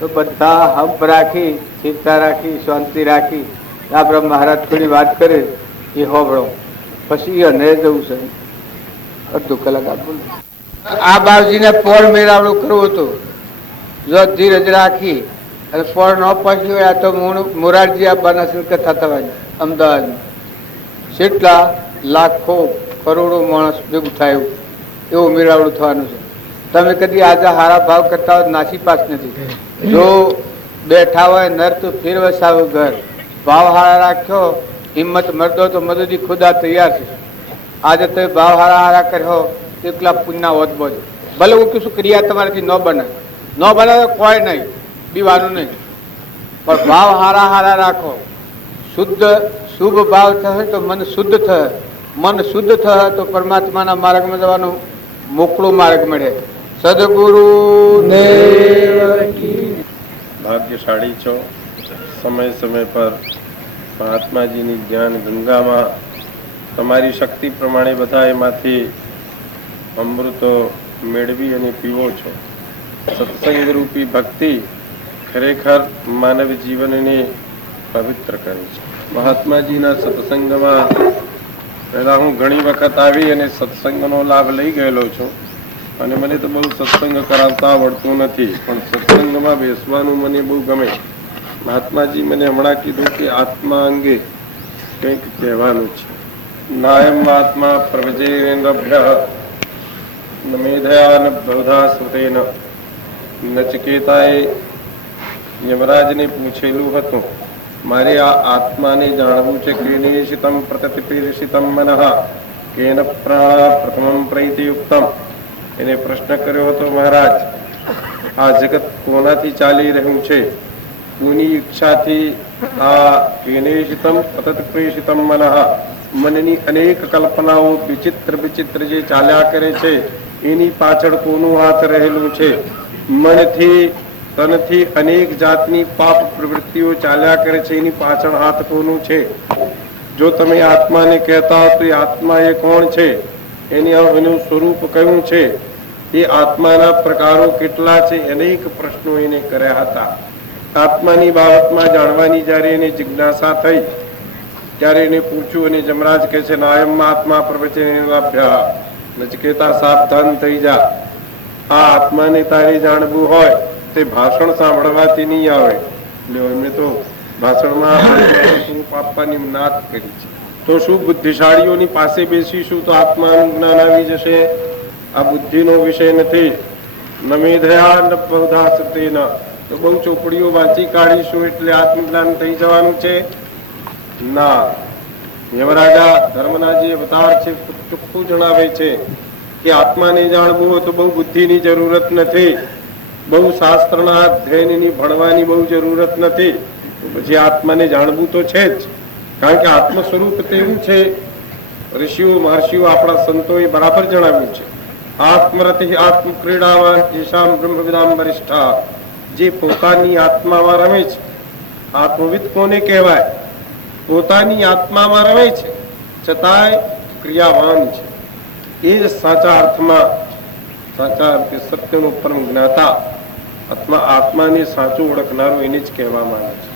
તો બધા હંપ રાખી, ચિંતા રાખી, શાંતિ રાખી આપણા મહારાજ થોડી વાત કરે એ હોબળો, પછી અને જવું છે. અડધો કલાક આપું. આ બાવજીને પોળ મેળાવડું કરવું હતું. જો ધીરજ રાખી અને પોળ ન પહોંચ્યું હોય તો મોરારજી આપવાના છે કથા થવાની અમદાવાદમાં. કેટલા લાખો કરોડો માણસ ભેગું થયું એવું મેળાવડું થવાનું છે. તમે કદી આજે હારા ભાવ કરતા હોય નાસી પાસ નથી. જો બેઠા હોય નર તો ફેર વસાવું ઘર. ભાવ હારા રાખ્યો, હિંમત મરદો તો મદદી ખુદા તૈયાર છે. આજે તમે ભાવ હારા હારા કર્યો એટલા પુણ્ય હોત બોજ. ભલે હું કશું ક્રિયા તમારાથી ન બને, ન બનાવે કોઈ નહીં, બીવાનું નહીં, પણ ભાવ હારા હારા રાખો. શુદ્ધ શુભ ભાવ થશે તો મન શુદ્ધ થશે. મન શુદ્ધ થશે તો પરમાત્માના માર્ગમાં જવાનો મોકળો માર્ગ મળે. સદગુરુ ભાગ્યશાળી છો. સમય સમય પર મહાત્માજીની જ્ઞાન ગંગામાં તમારી શક્તિ પ્રમાણે બધા એમાંથી અમૃતો મેળવી અને પીવો છો. સત્સંગ રૂપી ભક્તિ ખરેખર માનવ જીવનને પવિત્ર કરે છે. મહાત્માજીના સત્સંગમાં પહેલાં હું ઘણી વખત આવી અને સત્સંગનો લાભ લઈ ગયેલો છું અને મને તો બહુ સત્સંગ કરાવતા આવડતું નથી, પણ સત્સંગમાં બેસવાનું મને બહુ ગમે. મહાત્માજી મને હમણાં કીધું કે આત્મા અંગે કંઈક કહેવાનું છે. નાયમ આત્મા પ્રવજેન્દ્રભ્ય મેધયા ન બહુધા શ્રુતેન. નચકેતાએ યમરાજને પૂછેલું હતું, મારે આ આત્માને જાણવું છે. કેનેશિતમ પ્રતિપીડિતમ મનઃ કેન પ્રાણ પ્રથમમ પ્રૈતિયુક્તમ. એને પ્રશ્ન કર્યો હતો, મહારાજ આ જગત કોનાથી ચાલી રહ્યું છે? કોની ઈચ્છાથી આ કેનેશિતમ પ્રતિપીડિતમ મનઃ, મનની અનેક કલ્પનાઓ વિચિત્ર વિચિત્ર જે ચાલ્યા કરે છે એની પાછળ કોનું હાથ રહેલું છે? મનથી તનથી અનેક જાતની પાપ પ્રવૃત્તિઓ ચાલ્યા કરે છે, એની પાછળ હાથ કોનું છે? જો તમે આત્માને કહેતા હો તો એ આત્મા એ કોણ છે? એનું સ્વરૂપ કયું છે? એ આત્માના પ્રકારો કેટલા છે? અનેક પ્રશ્નો એને કર્યા હતા. આત્માની બાબતમાં જાણવાની જ્યારે એને જિજ્ઞાસા થઈ ત્યારે એને પૂછ્યું અને જમરાજ કહે છે, નાયમ આત્મા પ્રવચનેનાભ્યા. નચકેતા સાવધાન થઈ જા. આ આત્માને તારે જાણવું હોય તે ભાષણ સાંભળવાથી નહીં આવે. એટલે એમણે તો ભાષણમાં સ્વરૂપ આપવાની નાત કરી છે. તો શું બુદ્ધિશાળીઓની પાસે બેસીશું તો આત્માનું જ્ઞાન આવી જશે? આ બુદ્ધિનો વિષય નથી. નમેધયા ન બહુધા શ્રુતેન. તો બહુ ચોપડીઓ વાંચી કાઢીશું એટલે આત્મજ્ઞાન થઈ જવાનું છે? ના. યમરાજા ધર્મના જે અવતાર છે ચોખ્ખું જણાવે છે કે આત્માને જાણવું હોય તો બહુ બુદ્ધિની જરૂરત નથી, બહુ શાસ્ત્રના અધ્યયનની ભણવાની બહુ જરૂરત નથી. પછી આત્માને જાણવું તો છે જ, કારણ કે આત્મ સ્વરૂપ તેવું છે. ઋષિઓ મહર્ષિઓ આપણા સંતોએ બરાબર જણાવ્યું છે. આત્મરતિ આત્મક્રીડાવાન યેષામ બ્રહ્મવિદામ વરિષ્ઠા. જે પોતાની આત્મામાં રમે છે, આત્મવિદ કોને કહેવાય? પોતાની આત્મામાં રમે છે છતાંય ક્રિયાવાન છે. એ જ સાચા અર્થમાં સાચા સત્યનો પરમ જ્ઞાતા. આત્માને સાચું ઓળખનારો એને જ કહેવામાં આવે છે.